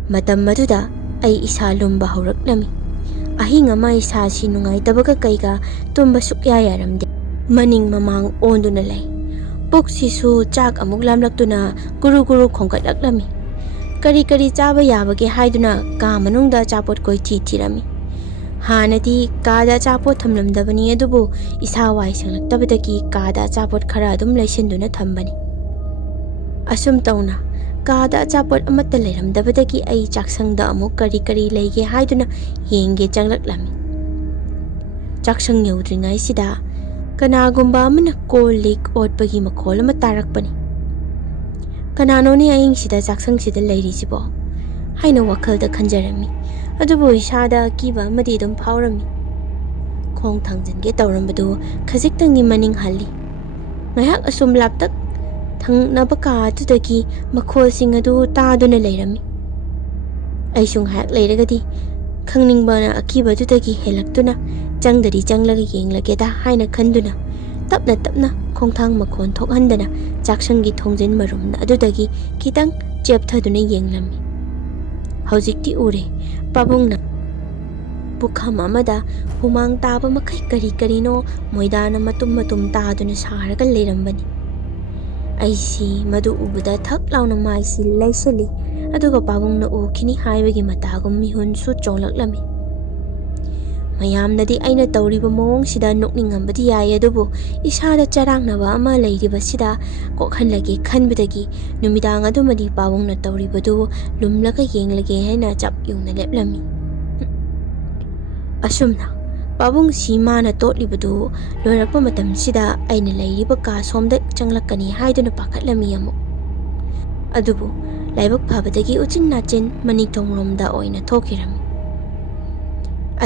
Matam maduda ai isa lumba hawraklami. Ahinga ma isasi nungaytabaga kaiga tumba sukya yaramde maning mamang onduna lay. Puksisu chak amuk lamlaktuna guru khongkatlaklami. Kari chaba yabage haiduna ka manungda chapot koi thirami. Hanadi kada chapot thamlamdabani adubu isa wai sanglaktabadagi kada chapot khara adum laisinduna thambani. Asum tauna kada chapot amatta leiramdabadagi ai chaksangda amuk kari leige haiduna yenge changlaklami. Chaksang yaudringai sida kanagumba amana kolik otpagi makhol ama tarakpani. Kanano ni aying sida chaksang sida leirisibo haina wakhalda khanjarami adubu isada kiba amadi dum phawrami. Khong thangjange tawrambadu khajiktangni maning halli. Ngayak asum laptak thangnaba ka tudagi makhol sing adu taduna leirami. Aisung hak leiragadi khangningbana akiba tudagi helaktuna changlaga yenglageda haina khanduna tapna khongthang makhon thokhandana chaksangi thongjin marumna adudagi kitang ꯆꯦꯞꯊꯗꯨꯅ ꯌꯦꯡꯂꯝꯃꯤ꯫ ꯍꯧꯖꯤꯛꯇꯤ ꯎꯔꯦ ꯄꯥꯕꯨꯡꯅ ꯄꯨꯈꯝ ꯑꯃꯗ ꯍꯨꯃꯥꯡ ꯇꯥꯕ ꯃꯈꯩ ꯀꯔꯤ ꯀꯔꯤꯅꯣ ꯃꯣꯏꯗꯥꯅ ꯃꯇꯨꯝ ꯃꯇꯨꯝ ꯇꯥꯗꯨꯅ ꯁꯥꯔꯒ ꯂꯩꯔꯝꯕꯅꯤ꯫ ꯑꯩꯁꯤ ꯃꯗꯨ ꯎꯕꯗ ꯊꯛ ꯂꯥꯎꯅ ꯃꯥꯏꯁꯤ ꯂꯩꯁꯤꯜꯂꯤ, ꯑꯗꯨꯒ ꯄꯥꯕꯨꯡꯅ ꯎꯈꯤꯅꯤ ꯍꯥꯏꯕꯒꯤ ꯃꯇꯥꯒꯨꯝ ꯃꯤꯍꯨꯟꯁꯨ ꯆꯣꯡꯂꯛꯂꯝꯃꯤ꯫ ꯃꯌꯥꯝꯅꯗꯤ ꯑꯩꯅ ꯇꯧꯔꯤꯕ ꯃꯑꯣꯡꯁꯤꯗ ꯅꯣꯛꯅꯤꯡꯉꯝꯕꯗꯤ ꯌꯥꯏ, ꯑꯗꯨꯕꯨ ꯏꯁꯥꯗ ꯆꯔꯥꯡꯅꯕ ꯑꯃ ꯂꯩꯔꯤꯕꯁꯤꯗ ꯀꯣꯛꯍꯜꯂꯒꯦ ꯈꯟꯕꯗꯒꯤ ꯅꯨꯃꯤꯗꯥꯡ ꯑꯗꯨꯃꯗꯤ ꯄꯥꯕꯨꯡꯅ ꯇꯧꯔꯤꯕꯗꯨ ꯂꯨꯝꯂꯒ ꯌꯦꯡꯂꯒꯦ ꯍꯥꯏꯅ ꯆꯞ ꯌꯨꯡꯅ ꯂꯦꯞꯂꯝꯃꯤ꯫ ꯑꯁꯨꯝꯅ ꯄꯥꯕꯨꯡꯁꯤ ꯃꯥꯅ ꯇꯣꯠꯂꯤꯕꯗꯨ ꯂꯣꯏꯔꯛꯄ ꯃꯇꯝꯁꯤꯗ ꯑꯩꯅ ꯂꯩꯔꯤꯕ ꯀꯥ ꯁꯣꯝꯗ ꯆꯪꯂꯛꯀꯅꯤ ꯍꯥꯏꯗꯨꯅ ꯄꯥꯈꯠꯂꯝꯃꯤ ꯑꯃꯨꯛ꯫ ꯑꯗꯨꯕꯨ ꯂꯥꯏꯕꯛ ꯐꯕꯗꯒꯤ ꯎꯆꯤꯟ ꯅꯥꯆꯤꯟ ꯃꯅꯤꯡꯊꯣꯡꯂꯣꯝꯗ ꯑꯣꯏꯅ ꯊꯣꯛꯈꯤꯔꯝꯃꯤ꯫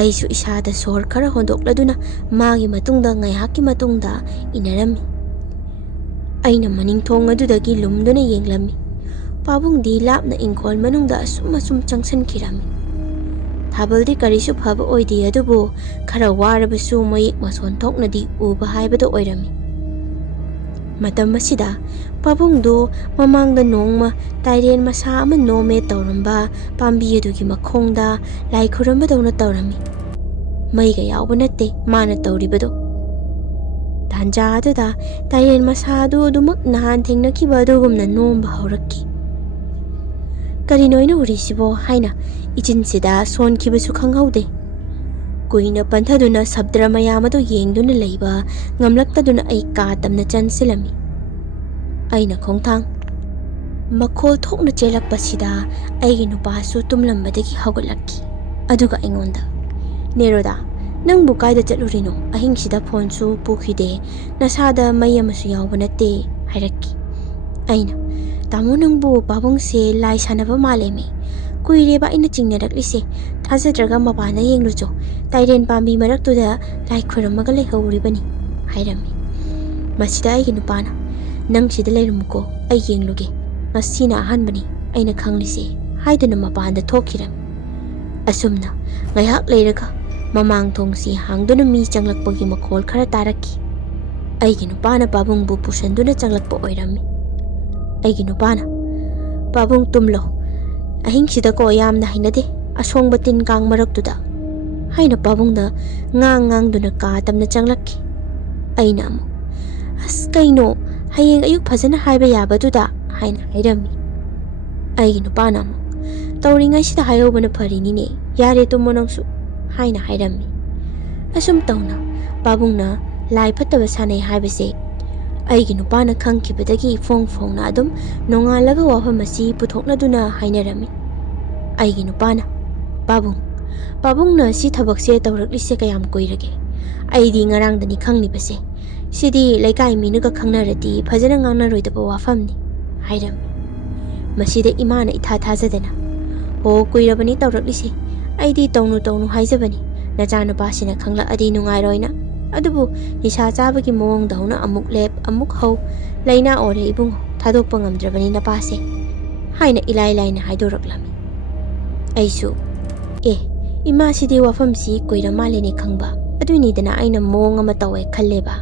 ꯑꯩꯁꯨ ꯏꯁꯥꯗ ꯁꯣꯔ ꯈꯔ ꯍꯣꯟꯗꯣꯛꯂꯗꯨꯅ ꯃꯥꯒꯤ ꯃꯇꯨꯡꯗ ꯉꯥꯏꯍꯥꯛꯀꯤ ꯃꯇꯨꯡꯗ ꯏꯟꯅꯔꯝꯃꯤ꯫ ꯑꯩꯅ ꯃꯅꯤꯡꯊꯣꯡ ꯑꯗꯨꯗꯒꯤ ꯂꯨꯝꯗꯨꯅ ꯌꯦꯡꯂꯝꯃꯤ꯫ ꯄꯥꯕꯨꯡꯗꯤ ꯂꯥꯞꯅ ꯏꯪꯈꯣꯜ ꯃꯅꯨꯡꯗ ꯑꯁꯨꯝ ꯆꯪꯁꯤꯟꯈꯤꯔꯝꯃꯤ꯫ ꯊꯥꯕꯜꯗꯤ ꯀꯔꯤꯁꯨ ꯐꯕ ꯑꯣꯏꯗꯦ, ꯑꯗꯨꯕꯨ ꯈꯔ ꯋꯥꯔꯕꯁꯨ ꯃꯌꯦꯛ ꯃꯁꯣꯟ ꯊꯣꯛꯅꯗꯤ ꯎꯕ ꯍꯥꯏꯕꯗꯨ ꯑꯣꯏꯔꯝꯃꯤ꯫ ꯃꯇꯝ ꯑꯁꯤꯗ ꯄꯥꯕꯨꯡꯗꯨ ꯃꯃꯥꯡꯗ ꯅꯣꯡꯃ ꯇꯥꯏꯔꯦꯟ ꯃꯁꯥ ꯑꯃ ꯅꯣꯝꯃꯦ ꯇꯧꯔꯝꯕ ꯄꯥꯝꯕꯤ ꯑꯗꯨꯒꯤ ꯃꯈꯣꯡꯗ ꯂꯥꯏ ꯈꯨꯔꯝꯕꯗꯧꯅ ꯇꯧꯔꯝꯃꯤ꯫ ꯃꯩꯒ ꯌꯥꯎꯕ ꯅꯠꯇꯦ ꯃꯥꯅ ꯇꯧꯔꯤꯕꯗꯣ꯫ ꯇꯥꯟꯖꯥ ꯑꯗꯨꯗ ꯇꯥꯏꯔꯦꯟ ꯃꯁꯥ ꯑꯗꯨ ꯑꯗꯨꯃꯛ ꯅꯍꯥꯟ ꯊꯦꯡꯅꯈꯤꯕ ꯑꯗꯨꯒꯨꯝꯅ ꯅꯣꯝꯕ ꯍꯧꯔꯛꯈꯤ꯫ ꯀꯔꯤꯅꯣ ꯑꯩꯅ ꯎꯔꯤꯁꯤꯕꯣ ꯍꯥꯏꯅ ꯏꯆꯤꯟꯁꯤꯗ ꯁꯣꯟꯈꯤꯕꯁꯨ ꯈꯪꯍꯧꯗꯦ꯫ ꯀꯨꯏꯅ ꯄꯟꯊꯗꯨꯅ ꯁꯞꯇ꯭ꯔ ꯃꯌꯥꯝ ꯑꯗꯨ ꯌꯦꯡꯗꯨꯅ ꯂꯩꯕ ꯉꯝꯂꯛꯇꯗꯨꯅ ꯑꯩ ꯀꯥ ꯇꯝꯅ ꯆꯪꯁꯤꯜꯂꯝꯃꯤ꯫ ꯑꯩꯅ ꯈꯣꯡꯊꯥꯡ ꯃꯈꯣꯜ ꯊꯣꯛꯅ ꯆꯦꯜꯂꯛꯄꯁꯤꯗ ꯑꯩꯒꯤ ꯅꯨꯄꯥꯁꯨ ꯇꯨꯝꯂꯝꯕꯗꯒꯤ ꯍꯧꯒꯠꯂꯛꯈꯤ꯫ ꯑꯗꯨꯒ ꯑꯩꯉꯣꯟꯗ, "ꯅꯦꯔꯣꯗꯥ, ꯅꯪꯕꯨ ꯀꯥꯏꯗ ꯆꯠꯂꯨꯔꯤꯅꯣ? ꯑꯍꯤꯡꯁꯤꯗ ꯐꯣꯟꯁꯨ ꯄꯨꯈꯤꯗꯦ, ꯅꯁꯥꯗ ꯃꯩ ꯑꯃꯁꯨ ꯌꯥꯎꯕ ꯅꯠꯇꯦ" ꯍꯥꯏꯔꯛꯈꯤ꯫ ꯑꯩꯅ, "ꯇꯥꯃꯣ, ꯅꯪꯕꯨ ꯄꯥꯕꯨꯡꯁꯦ ꯂꯥꯏ ꯁꯥꯟꯅꯕ ꯃꯥꯜꯂꯦꯃꯤ꯫ ꯀꯨꯏꯔꯦꯕ ꯑꯩꯅ ꯆꯤꯡꯅꯔꯛꯂꯤꯁꯦ꯫ ꯊꯥꯖꯗ꯭ꯔꯒ ꯃꯄꯥꯟꯗ ꯌꯦꯡꯂꯨꯆꯣ, ꯇꯥꯏꯔꯦꯟ ꯄꯥꯝꯕꯤ ꯃꯔꯛꯇꯨꯗ ꯂꯥꯏ ꯈꯣꯏꯔꯝꯃꯒ ꯂꯩꯍꯧꯔꯤꯕꯅꯤ" ꯍꯥꯏꯔꯝꯃꯤ꯫ ꯃꯁꯤꯗ ꯑꯩꯒꯤ ꯅꯨꯄꯥꯅ, "ꯅꯪ ꯁꯤꯗ ꯂꯩꯔꯝꯃꯨꯀꯣ, ꯑꯩ ꯌꯦꯡꯂꯨꯒꯦ, ꯉꯁꯤꯅ ꯑꯍꯥꯟꯕꯅꯤ ꯑꯩꯅ ꯈꯪꯂꯤꯁꯦ" ꯍꯥꯏꯗꯨꯅ ꯃꯄꯥꯟꯗ ꯊꯣꯛꯈꯤꯔꯝꯃꯤ꯫ ꯑꯁꯨꯝꯅ ꯉꯥꯏꯍꯥꯛ ꯂꯩꯔꯒ ꯃꯃꯥꯡ ꯊꯣꯡꯁꯤ ꯍꯥꯡꯗꯨꯅ ꯃꯤ ꯆꯪꯂꯛꯄꯒꯤ ꯃꯈꯣꯜ ꯈꯔ ꯇꯥꯔꯛꯈꯤ꯫ ꯑꯩꯒꯤ ꯅꯨꯄꯥꯅ ꯄꯥꯕꯨꯡꯕꯨ ꯄꯨꯁꯟꯗꯨꯅ ꯆꯪꯂꯛꯄ ꯑꯣꯏꯔꯝꯃꯤ꯫ ꯑꯩꯒꯤ ꯅꯨꯄꯥꯅ, "ꯄꯥꯕꯨꯡ ꯇꯨꯝꯂꯣ, ꯑꯍꯤꯡꯁꯤꯗꯀꯣ ꯌꯥꯝꯅ ꯍꯩꯅꯗꯦ ꯑꯁꯣꯡꯕ ꯇꯤꯟ ꯀꯥꯡ ꯃꯔꯛꯇꯨꯗ" ꯍꯥꯏꯅ ꯄꯥꯕꯨꯡꯅ ꯉꯥꯡꯗꯨꯅ ꯀꯥ ꯇꯝꯅ ꯆꯪꯂꯛꯈꯤ꯫ ꯑꯩꯅ ꯑꯃꯨꯛ, "ꯑꯁ ꯀꯩꯅꯣ, ꯍꯌꯦꯡ ꯑꯌꯨꯛ ꯐꯖꯅ ꯍꯥꯏꯕ ꯌꯥꯕꯗꯨꯗ" ꯍꯥꯏꯅ ꯍꯥꯏꯔꯝꯃꯤ꯫ ꯑꯩꯒꯤ ꯅꯨꯄꯥꯅ ꯑꯃꯨꯛ, "ꯇꯧꯔꯤꯉꯩꯁꯤꯗ ꯍꯥꯏꯍꯧꯕꯅ ꯐꯔꯤꯅꯤꯅꯦ, ꯌꯥꯔꯦ ꯇꯨꯝꯃꯣ ꯅꯪꯁꯨ" ꯍꯥꯏꯅ ꯍꯥꯏꯔꯝꯃꯤ꯫ ꯑꯁꯨꯝ ꯇꯧꯅ ꯄꯥꯕꯨꯡꯅ ꯂꯥꯏ ꯐꯠꯇꯕ ꯁꯥꯟꯅꯩ ꯍꯥꯏꯕꯁꯦ ꯑꯩꯒꯤ ꯅꯨꯄꯥꯅ ꯈꯪꯈꯤꯕꯗꯒꯤ ꯐꯣꯡ ꯐꯣꯡꯅ ꯑꯗꯨꯝ ꯅꯣꯡꯉꯥꯜꯂꯒ ꯋꯥꯐꯝ ꯑꯁꯤ ꯄꯨꯊꯣꯛꯅꯗꯨꯅ ꯍꯥꯏꯅꯔꯝꯃꯤ꯫ ꯑꯩꯒꯤ ꯅꯨꯄꯥꯅ, ꯄꯥꯕꯨꯡꯅ ꯁꯤ ꯊꯕꯛꯁꯦ ꯇꯧꯔꯛꯂꯤꯁꯦ ꯀꯌꯥꯝ ꯀꯨꯏꯔꯒꯦ? ꯑꯩꯗꯤ ꯉꯔꯥꯡꯗꯅꯤ ꯈꯪꯂꯤꯕꯁꯦ. ꯁꯤꯗꯤ ꯂꯩꯀꯥꯏ ꯃꯤꯅꯒ ꯈꯪꯅꯔꯗꯤ ꯐꯖꯅ ꯉꯥꯡꯅꯔꯣꯏꯗꯕ ꯋꯥꯐꯝꯅꯤ" ꯍꯥꯏꯔꯝꯃꯤ꯫ ꯃꯁꯤꯗ ꯏꯃꯥꯅ ꯏꯊꯥ ꯊꯥꯖꯗꯅ, "ꯍꯣ, ꯀꯨꯏꯔꯕꯅꯤ ꯇꯧꯔꯛꯂꯤꯁꯦ. ꯑꯩꯗꯤ ꯇꯧꯅꯨ ꯍꯥꯏꯖꯕꯅꯤ. ꯅꯆꯥꯅꯨꯄꯥꯁꯤꯅ ꯈꯪꯂꯛꯑꯗꯤ ꯅꯨꯡꯉꯥꯏꯔꯣꯏꯅ. ꯑꯗꯨꯕꯨ ꯅꯤꯁꯥ ꯆꯥꯕꯒꯤ ꯃꯑꯣꯡꯗꯧꯅ ꯑꯃꯨꯛ ꯂꯦꯞ ꯑꯃꯨꯛ ꯍꯧ, ꯂꯩꯅꯥ ꯑꯣꯏꯔꯦ ꯏꯕꯨꯡꯉꯣ, ꯊꯥꯗꯣꯛꯄ ꯉꯝꯗ꯭ꯔꯕꯅꯤ ꯅꯄꯥꯁꯦ" ꯍꯥꯏꯅ ꯏꯂꯥꯏ ꯂꯥꯏꯅ ꯍꯥꯏꯗꯣꯔꯛꯂꯝꯃꯤ꯫ ꯑꯩꯁꯨ, ꯏꯃꯥꯁꯤꯗꯤ ꯋꯥꯐꯝꯁꯤ ꯀꯨꯏꯔ ꯃꯥꯜꯂꯦꯅꯦ ꯈꯪꯕ, ꯑꯗꯨꯏꯅꯤꯗꯅ ꯑꯩꯅ ꯃꯑꯣꯡ ꯑꯃ ꯇꯧꯋꯦ ꯈꯜꯂꯦꯕ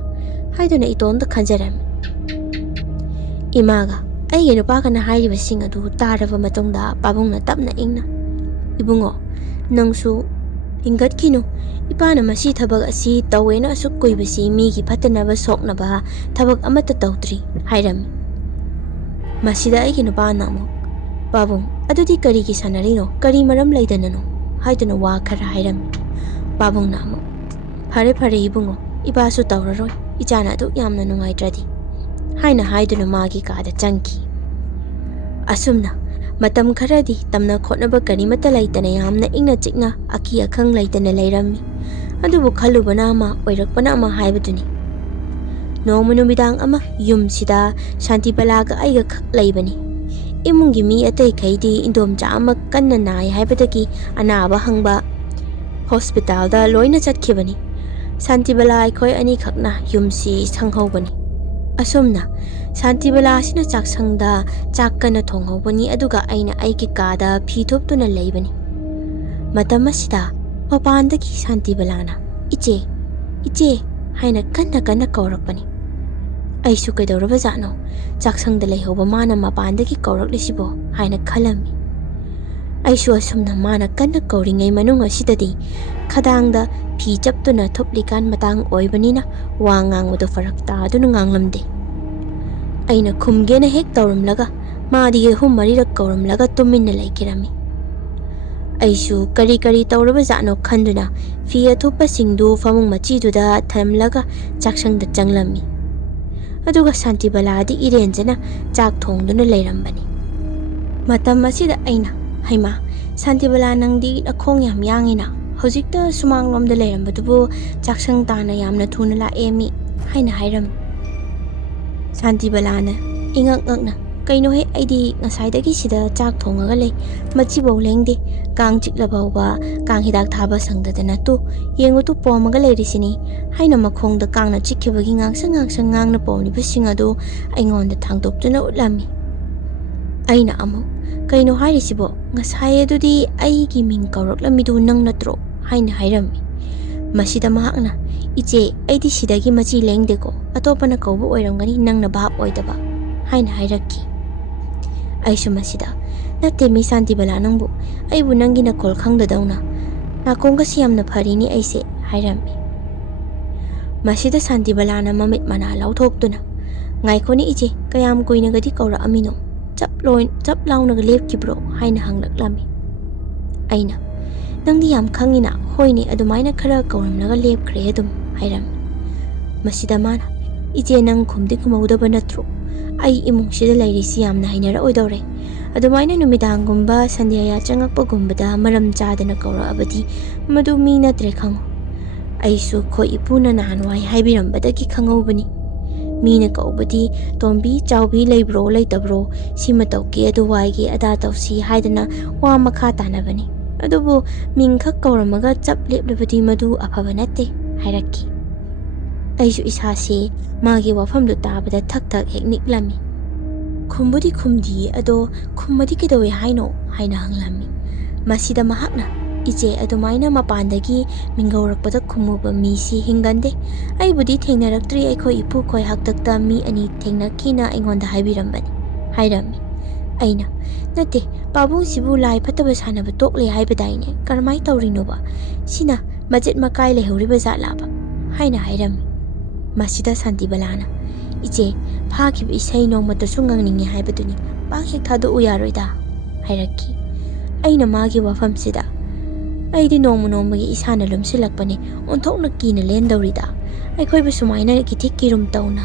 ꯍꯥꯏꯗꯨꯅ ꯏꯇꯣꯝꯇ ꯈꯟꯖꯔꯝꯃꯤ꯫ ꯏꯃꯥꯒ ꯑꯩꯒꯤ ꯅꯨꯄꯥꯒꯅ ꯍꯥꯏꯔꯤꯕꯁꯤꯡ ꯑꯗꯨ ꯇꯥꯔꯕ ꯃꯇꯨꯡꯗ ꯄꯥꯕꯨꯡꯅ ꯇꯞꯅ ꯏꯪꯅ, "ꯏꯕꯨꯡꯉꯣ, ꯅꯪꯁꯨ ꯍꯤꯡꯒꯠꯈꯤꯅꯨ. ꯏꯄꯥꯅ ꯃꯁꯤ ꯊꯕꯛ ꯑꯁꯤ ꯇꯧꯋꯦꯅ ꯑꯁꯨꯛ ꯀꯨꯏꯕꯁꯤ ꯃꯤꯒꯤ ꯐꯠꯇꯅꯕ ꯁꯣꯛꯅꯕ ꯊꯕꯛ ꯑꯃꯠꯇ ꯇꯧꯗ꯭ꯔꯤ" ꯍꯥꯏꯔꯝꯃꯤ꯫ ꯃꯁꯤꯗ ꯑꯩꯒꯤ ꯅꯨꯄꯥꯅ ꯑꯃꯨꯛ, "ꯄꯥꯕꯨꯡ, ꯑꯗꯨꯗꯤ ꯀꯔꯤꯒꯤ ꯁꯥꯟꯅꯔꯤꯅꯣ? ꯀꯔꯤ ꯃꯔꯝ ꯂꯩꯗꯅꯅꯣ?" ꯍꯥꯏꯗꯨꯅ ꯋꯥ ꯈꯔ ꯍꯥꯏꯔꯝꯃꯤ꯫ ꯄꯥꯕꯨꯡꯅ ꯑꯃꯨꯛ, "ꯐꯔꯦ ꯏꯕꯨꯡꯉꯣ, ꯏꯄꯥꯁꯨ ꯇꯧꯔꯔꯣꯏ, ꯏꯆꯥꯅ ꯑꯗꯨꯛ ꯌꯥꯝꯅ ꯅꯨꯡꯉꯥꯏꯇ꯭ꯔꯗꯤ" ꯍꯥꯏꯅ ꯍꯥꯏꯗꯨꯅ ꯃꯥꯒꯤ ꯀꯥꯗ ꯆꯪꯈꯤ꯫ ꯑꯁꯨꯝꯅ ꯃꯇꯝ ꯈꯔꯗꯤ ꯇꯝꯅ ꯈꯣꯠꯅꯕ ꯀꯔꯤꯃꯠꯇ ꯂꯩꯇꯅ ꯌꯥꯝꯅ ꯏꯪꯅ ꯆꯤꯛꯅ ꯑꯀꯤ ꯑꯈꯪ ꯂꯩꯇꯅ ꯂꯩꯔꯝꯃꯤ꯫ ꯑꯗꯨꯕꯨ ꯈꯜꯂꯨꯕꯅ ꯑꯃ ꯑꯣꯏꯔꯛꯄꯅ ꯑꯃ ꯍꯥꯏꯕꯗꯨꯅꯤ꯫ ꯅꯣꯡꯃ ꯅꯨꯃꯤꯗꯥꯡ ꯑꯃ ꯌꯨꯝꯁꯤꯗ ꯁꯥꯟꯇꯤꯕꯂꯥꯒ ꯑꯩꯒ ꯈꯛ ꯂꯩꯕꯅꯤ꯫ ꯏꯃꯨꯡꯒꯤ ꯃꯤ ꯑꯇꯩꯈꯩꯗꯤ ꯏꯟꯗꯣꯝꯆꯥ ꯑꯃ ꯀꯟꯅ ꯅꯥꯏ ꯍꯥꯏꯕꯗꯒꯤ ꯑꯅꯥꯕ ꯍꯪꯕ ꯍꯣꯁꯄꯤꯇꯥꯜꯗ ꯂꯣꯏꯅ ꯆꯠꯈꯤꯕꯅꯤ꯫ ꯁꯥꯟꯇꯤꯕꯂꯥ ꯑꯩꯈꯣꯏ ꯑꯅꯤꯈꯛꯅ ꯌꯨꯝꯁꯤ ꯁꯪꯍꯧꯕꯅꯤ꯫ ꯑꯁꯨꯝꯅ ꯁꯥꯟꯇꯤꯕꯂꯥꯁꯤꯅ ꯆꯥꯛꯁꯪꯗ ꯆꯥꯛ ꯀꯟꯅ ꯊꯣꯡꯍꯧꯕꯅꯤ, ꯑꯗꯨꯒ ꯑꯩꯅ ꯑꯩꯒꯤ ꯀꯥꯗ ꯐꯤ ꯊꯨꯞꯇꯨꯅ ꯂꯩꯕꯅꯤ꯫ ꯃꯇꯝ ꯑꯁꯤꯗ ꯃꯄꯥꯟꯗꯒꯤ ꯁꯥꯟꯇꯤꯕꯂꯥꯅ "ꯏꯆꯦ" ꯍꯥꯏꯅ ꯀꯟꯅ ꯀꯧꯔꯛꯄꯅꯤ꯫ ꯑꯩꯁꯨ ꯀꯩꯗꯧꯔꯕꯖꯥꯠꯅꯣ, ꯆꯥꯛꯁꯪꯗ ꯂꯩꯍꯧꯕ ꯃꯥꯅ ꯃꯄꯥꯟꯗꯒꯤ ꯀꯧꯔꯛꯂꯤꯁꯤꯕꯣ ꯍꯥꯏꯅ ꯈꯜꯂꯝꯃꯤ꯫ ꯑꯩꯁꯨ ꯑꯁꯨꯝꯅ ꯃꯥꯅ ꯀꯟꯅ ꯀꯧꯔꯤꯉꯩ ꯃꯅꯨꯡ ꯑꯁꯤꯗꯗꯤ ꯈꯗꯥꯡꯗ ꯐꯤ ꯆꯞꯇꯨꯅ ꯊꯨꯞꯂꯤꯀꯥꯟ ꯃꯇꯥꯡ ꯑꯣꯏꯕꯅꯤꯅ ꯋꯥ ꯉꯥꯡꯕꯗꯣ ꯐꯔꯛ ꯇꯥꯗꯨꯅ ꯉꯥꯡꯂꯝꯗꯦ꯫ ꯑꯩꯅ ꯈꯨꯝꯒꯦꯅ ꯍꯦꯛ ꯇꯧꯔꯝꯂꯒ ꯃꯥꯗꯤ 3-4ꯔꯛ ꯀꯧꯔꯝꯂꯒ ꯇꯨꯃꯤꯟꯅ ꯂꯩꯈꯤꯔꯝꯃꯤ꯫ ꯑꯩꯁꯨ ꯀꯔꯤ ꯀꯔꯤ ꯇꯧꯔꯕ ꯖꯥꯠꯅꯣ ꯈꯟꯗꯨꯅ ꯐꯤ ꯑꯊꯨꯞꯄꯁꯤꯡꯗꯨ ꯐꯃꯨꯡ ꯃꯆꯤꯗꯨꯗ ꯊꯝꯂꯒ ꯆꯥꯛꯁꯪꯗ ꯆꯪꯂꯝꯃꯤ꯫ ꯑꯗꯨꯒ ꯁꯥꯟꯇꯤꯕꯂꯥꯗꯤ ꯏꯔꯦꯟꯖꯅ ꯆꯥꯛ ꯊꯣꯡꯗꯨꯅ ꯂꯩꯔꯝꯕꯅꯤ꯫ ꯃꯇꯝ ꯑꯁꯤꯗ ꯑꯩꯅ, "ꯍꯩꯃꯥ, ꯁꯥꯟꯇꯤꯕꯂꯥ ꯅꯪꯗꯤ ꯅꯈꯣꯡ ꯌꯥꯝ ꯌꯥꯡꯉꯤꯅ, ꯍꯧꯖꯤꯛꯇ ꯁꯨꯃꯥꯡꯂꯣꯝꯗ ꯂꯩꯔꯝꯕꯗꯨꯕꯨ ꯆꯥꯛꯁꯪ ꯇꯥꯅ ꯌꯥꯝꯅ ꯊꯨꯅ ꯂꯥꯛꯑꯦ ꯃꯤ" ꯍꯥꯏꯅ ꯍꯥꯏꯔꯝꯃꯤ꯫ ꯁꯥꯟꯇꯤꯕꯂꯥꯅ ꯏꯉꯛ ꯉꯛꯅ, "ꯀꯩꯅꯣꯍꯦ, ꯑꯩꯗꯤ ꯉꯁꯥꯏꯗꯒꯤ ꯁꯤꯗ ꯆꯥꯛ ꯊꯣꯡꯉꯒ ꯂꯩ, ꯃꯆꯤꯐꯧ ꯂꯦꯡꯗꯦ, ꯀꯥꯡ ꯆꯤꯛꯂꯐꯥꯎꯕ ꯀꯥꯡ ꯍꯤꯗꯥꯛ ꯊꯥꯕ ꯁꯪꯗꯗꯅ ꯌꯦꯡꯉꯨ ꯄꯣꯝꯃꯒ ꯂꯩꯔꯤꯁꯤꯅꯤ" ꯍꯥꯏꯅ ꯃꯈꯣꯡꯗ ꯀꯥꯡꯅ ꯆꯤꯛꯈꯤꯕꯒꯤ ꯉꯥꯡꯁꯪ ꯉꯥꯡꯁꯪ ꯉꯥꯡꯅ ꯄꯣꯝꯂꯤꯕꯁꯤꯡ ꯑꯗꯨ ꯑꯩꯉꯣꯟꯗ ꯊꯥꯡꯗꯣꯛꯇꯨꯅ ꯎꯠꯂꯝꯃꯤ꯫ ꯑꯩꯅ ꯑꯃꯨꯛ, "ꯀꯩꯅꯣ ꯍꯥꯏꯔꯤꯁꯤꯕꯣ, ꯉꯁꯥꯏ ꯑꯗꯨꯗꯤ ꯑꯩꯒꯤ ꯃꯤꯡ ꯀꯧꯔꯛꯂꯝꯃꯤꯗꯨ ꯅꯪ ꯅꯠꯇ꯭ꯔꯣ" ꯍꯥꯏꯅ ꯍꯥꯏꯔꯝꯃꯤ꯫ ꯃꯁꯤꯗ ꯃꯍꯥꯛꯅ, "ꯏꯆꯦ, ꯑꯩꯗꯤ ꯁꯤꯗꯒꯤ ꯃꯆꯤ ꯂꯦꯡꯗꯦꯀꯣ, ꯑꯇꯣꯞꯄꯅ ꯀꯧꯕ ꯑꯣꯏꯔꯝꯒꯅꯤ, ꯅꯪꯅ ꯚꯥꯞ ꯑꯣꯏꯗꯕ" ꯍꯥꯏꯅ ꯍꯥꯏꯔꯛꯈꯤ꯫ ꯑꯩꯁꯨ ꯃꯁꯤꯗ, "ꯅꯠꯇꯦ ꯃꯤ ꯁꯥꯟꯇꯤꯕꯂꯥ ꯅꯪꯕꯨ, ꯑꯩꯕꯨ ꯅꯪꯒꯤ ꯅꯈꯣꯜ ꯈꯪꯗꯗꯧꯅ, ꯅꯥꯀꯣꯡꯒꯁꯤ ꯌꯥꯝꯅ ꯐꯔꯤꯅꯤ ꯑꯩꯁꯦ" ꯍꯥꯏꯔꯝꯃꯤ꯫ ꯃꯁꯤꯗ ꯁꯥꯟꯇꯤꯕꯂꯥꯅ ꯃꯃꯤꯠ ꯃꯅꯥ ꯂꯥꯎꯊꯣꯛꯇꯨꯅ, "ꯉꯥꯏꯈꯣꯅꯦ ꯏꯆꯦ, ꯀꯌꯥꯝ ꯀꯨꯏꯅꯒꯗꯤ ꯀꯧꯔꯛꯑꯝꯃꯤꯅꯣ? ꯆꯞ ꯂꯥꯎꯅꯒ ꯂꯦꯞꯈꯤꯕ꯭ꯔꯣ" ꯍꯥꯏꯅ ꯍꯪꯂꯛꯂꯝꯃꯤ꯫ ꯑꯩꯅ, "ꯅꯪꯗꯤ ꯌꯥꯝ ꯈꯪꯉꯤꯅ, ꯍꯣꯏꯅꯦ, ꯑꯗꯨꯃꯥꯏꯅ ꯈꯔ ꯀꯧꯔꯝꯂꯒ ꯂꯦꯞꯈ꯭ꯔꯦ ꯑꯗꯨꯝ" ꯍꯥꯏꯔꯝꯃꯤ꯫ ꯃꯁꯤꯗ ꯃꯥꯅ, "ꯏꯆꯦ ꯅꯪ ꯈꯨꯝꯗꯤ ꯈꯨꯝꯍꯧꯗꯕ ꯅꯠꯇ꯭ꯔꯣ? ꯑꯩ ꯏꯃꯨꯡꯁꯤꯗ ꯂꯩꯔꯤꯁꯤ ꯌꯥꯝꯅ ꯍꯩꯅꯔꯛꯑꯣꯏꯗꯧꯔꯦ, ꯑꯗꯨꯃꯥꯏꯅ ꯅꯨꯃꯤꯗꯥꯡꯒꯨꯝꯕ ꯁꯟꯙ꯭ꯌꯥ ꯆꯪꯉꯛꯄꯒꯨꯝꯕꯗ ꯃꯔꯝ ꯆꯥꯗꯅ ꯀꯧꯔꯛꯑꯕꯗꯤ ꯃꯗꯨ ꯃꯤ ꯅꯠꯇ꯭ꯔꯦ ꯈꯪꯉꯨ. ꯑꯩꯁꯨ ꯈꯣꯏ ꯏꯄꯨꯅ ꯅꯍꯥꯟꯋꯥꯏ ꯍꯥꯏꯕꯤꯔꯝꯕꯗꯒꯤ ꯈꯪꯍꯧꯕꯅꯤ. ꯃꯤꯅ ꯀꯧꯕꯗꯤ ꯇꯣꯝꯕꯤ ꯆꯥꯎꯕꯤ ꯂꯩꯕ꯭ꯔꯣ ꯂꯩꯇꯕ꯭ꯔꯣ, ꯁꯤꯃ ꯇꯧꯒꯦ ꯑꯗꯨ ꯋꯥꯏꯒꯦ ꯑꯗꯥ ꯇꯧꯁꯤ ꯍꯥꯏꯗꯅ ꯋꯥ ꯃꯈꯥ ꯇꯥꯅꯕꯅꯤ. ꯑꯗꯨꯕꯨ ꯃꯤꯡꯈꯛ ꯀꯧꯔꯝꯃꯒ ꯆꯞ ꯂꯦꯞꯂꯕꯗꯤ ꯃꯗꯨ ꯑꯐꯕ ꯅꯠꯇꯦ" ꯍꯥꯏꯔꯛꯈꯤ꯫ ꯑꯩꯁꯨ ꯏꯁꯥꯁꯦ ꯃꯥꯒꯤ ꯋꯥꯐꯝꯗꯨ ꯇꯥꯕꯗ ꯊꯛ ꯊꯛ ꯍꯦꯛ ꯅꯤꯛꯂꯝꯃꯤ꯫ "ꯈꯨꯝꯕꯨꯗꯤ ꯈꯨꯝꯗꯤꯌꯦ, ꯑꯗꯣ ꯈꯨꯝꯃꯗꯤ ꯀꯩꯗꯧꯋꯦ ꯍꯥꯏꯅꯣ" ꯍꯥꯏꯅ ꯍꯪꯂꯝꯃꯤ꯫ ꯃꯁꯤꯗ ꯃꯍꯥꯛꯅ, "ꯏꯆꯦ, ꯑꯗꯨꯃꯥꯏꯅ ꯃꯄꯥꯟꯗꯒꯤ ꯃꯤꯡꯒꯧꯔꯛꯄꯗ ꯈꯨꯝꯃꯨꯕ ꯃꯤꯁꯤ ꯍꯤꯡꯒꯟꯗꯦ. ꯑꯩꯕꯨꯗꯤ ꯊꯦꯡꯅꯔꯛꯇ꯭ꯔꯤ, ꯑꯩꯈꯣꯏ ꯏꯄꯨꯈꯣꯏ ꯍꯥꯛꯇꯛꯇ ꯃꯤ 2 ꯊꯦꯡꯅꯈꯤꯅ ꯑꯩꯉꯣꯟꯗ ꯍꯥꯏꯕꯤꯔꯝꯕꯅꯤ" ꯍꯥꯏꯔꯝꯃꯤ꯫ ꯑꯩꯅ, "ꯅꯠꯇꯦ, ꯄꯥꯕꯨꯡꯁꯤꯕꯨ ꯂꯥꯏ ꯐꯠꯇꯕ ꯁꯥꯟꯅꯕ ꯇꯣꯛꯂꯦ ꯍꯥꯏꯕꯗꯥꯏꯅꯦ, ꯀꯔꯝꯃꯥꯏ ꯇꯧꯔꯤꯅꯣꯕ? ꯁꯤꯅ ꯃꯆꯦꯠ ꯃꯀꯥꯏ ꯂꯩꯍꯧꯔꯤꯕ ꯖꯥꯠꯂꯥꯕ" ꯍꯥꯏꯅ ꯍꯥꯏꯔꯝꯃꯤ꯫ ꯃꯁꯤꯗ ꯁꯥꯟꯇꯤꯕꯂꯥꯅ, "ꯏꯆꯦ, ꯐꯥꯈꯤꯕ ꯏꯁꯩ ꯅꯣꯡꯃꯇꯁꯨ ꯉꯪꯅꯤꯡꯉꯦ ꯍꯥꯏꯕꯗꯨꯅꯤ, ꯄꯥꯛ ꯍꯦꯛ ꯊꯥꯗꯣꯛꯎ ꯌꯥꯔꯣꯏꯗ" ꯍꯥꯏꯔꯛꯈꯤ꯫ ꯑꯩꯅ ꯃꯥꯒꯤ ꯋꯥꯐꯝꯁꯤꯗ, "ꯑꯩꯗꯤ ꯅꯣꯡꯃ ꯅꯣꯡꯃꯒꯤ ꯏꯁꯥꯅ ꯂꯨꯝꯁꯤꯜꯂꯛꯄꯅꯦ, ꯑꯣꯟꯊꯣꯛꯅ ꯀꯤꯅ ꯂꯦꯟꯗꯧꯔꯤꯗ. ꯑꯩꯈꯣꯏꯕꯨ ꯁꯨꯃꯥꯏꯅ ꯀꯤꯊꯤꯛ ꯀꯤꯔꯨꯝ ꯇꯧꯅ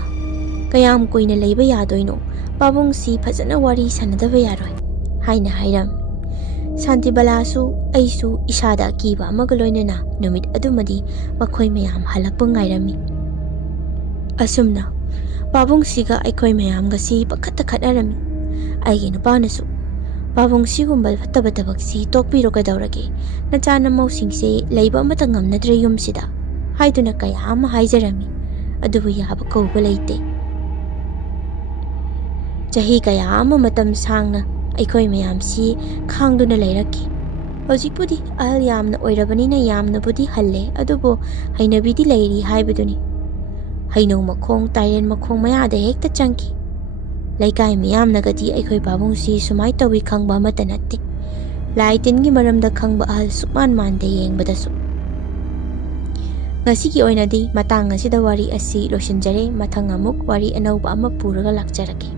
ꯀꯌꯥꯝ ꯀꯨꯏꯅ ꯂꯩꯕ ꯌꯥꯗꯣꯏꯅꯣ? ꯄꯥꯕꯨꯡꯁꯤ ꯐꯖꯅ ꯋꯥꯔꯤ ꯁꯥꯟꯅꯗꯕ ꯌꯥꯔꯣꯏ" ꯍꯥꯏꯅ ꯍꯥꯏꯔꯝꯃꯤ꯫ ꯁꯥꯟꯇꯤꯕꯂꯥꯁꯨ ꯑꯩꯁꯨ ꯏꯁꯥꯗ ꯑꯀꯤꯕ ꯑꯃꯒ ꯂꯣꯏꯅꯅ ꯅꯨꯃꯤꯠ ꯑꯗꯨꯃꯗꯤ ꯃꯈꯣꯏ ꯃꯌꯥꯝ ꯍꯜꯂꯛꯄ ꯉꯥꯏꯔꯝꯃꯤ꯫ ꯑꯁꯨꯝꯅ ꯄꯥꯕꯨꯡꯁꯤꯒ ꯑꯩꯈꯣꯏ ꯃꯌꯥꯝꯒꯁꯤ ꯄꯪꯈꯠꯇ ꯈꯠꯅꯔꯝꯃꯤ꯫ ꯑꯩꯒꯤ ꯅꯨꯄꯥꯅꯁꯨ, "ꯄꯥꯕꯨꯡ, ꯁꯤꯒꯨꯝꯕ ꯐꯠꯇꯕ ꯊꯕꯛꯁꯤ ꯇꯣꯛꯄꯤꯔꯣ ꯀꯩꯗꯧꯔꯒꯦ, ꯅꯆꯥ ꯅꯃꯧꯁꯤꯡꯁꯦ ꯂꯩꯕ ꯑꯃꯠꯇ ꯉꯝꯅꯗ꯭ꯔꯦ ꯌꯨꯝꯁꯤꯗ" ꯍꯥꯏꯗꯨꯅ ꯀꯌꯥ ꯑꯃ ꯍꯥꯏꯖꯔꯝꯃꯤ꯫ ꯑꯗꯨꯕꯨ ꯌꯥꯕ ꯀꯧꯕ ꯂꯩꯇꯦ꯫ ꯆꯍꯤ ꯀꯌꯥ ꯑꯃ ꯃꯇꯝ ꯁꯥꯡꯅ ꯑꯩꯈꯣꯏ ꯃꯌꯥꯝꯁꯤ ꯈꯥꯡꯗꯨꯅ ꯂꯩꯔꯛꯈꯤ꯫ ꯍꯧꯖꯤꯛꯄꯨꯗꯤ ꯑꯍꯜ ꯌꯥꯝꯅ ꯑꯣꯏꯔꯕꯅꯤꯅ ꯌꯥꯝꯅꯕꯨꯗꯤ ꯍꯜꯂꯦ, ꯑꯗꯨꯕꯨ ꯍꯩꯅꯕꯤꯗꯤ ꯂꯩꯔꯤ ꯍꯥꯏꯕꯗꯨꯅꯤ꯫ ꯍꯩꯅꯧ ꯃꯈꯣꯡ, ꯇꯥꯏꯔꯦꯟ ꯃꯈꯣꯡ ꯃꯌꯥꯗ ꯍꯦꯛꯇ ꯆꯪꯈꯤ꯫ ꯂꯩꯀꯥꯏ ꯃꯤꯌꯥꯝꯅꯒꯗꯤ ꯑꯩꯈꯣꯏ ꯄꯥꯕꯨꯡꯁꯤ ꯁꯨꯃꯥꯏ ꯇꯧꯏ ꯈꯪꯕ ꯑꯃꯠꯇ ꯅꯠꯇꯦ꯫ ꯂꯥꯏ ꯇꯤꯟꯒꯤ ꯃꯔꯝꯗ ꯈꯪꯕ ꯑꯍꯜ ꯁꯨꯛꯃꯥꯟ ꯃꯥꯟꯗꯦ ꯌꯦꯡꯕꯗꯁꯨ꯫ ꯉꯁꯤꯒꯤ ꯑꯣꯏꯅꯗꯤ ꯃꯇꯥꯡ ꯑꯁꯤꯗ ꯋꯥꯔꯤ ꯑꯁꯤ ꯂꯣꯏꯁꯤꯟꯖꯔꯦ꯫ ꯃꯊꯪ ꯑꯃꯨꯛ ꯋꯥꯔꯤ ꯑꯅꯧꯕ ꯑꯃ ꯄꯨꯔꯒ ꯂꯥꯛꯆꯔꯒꯦ꯫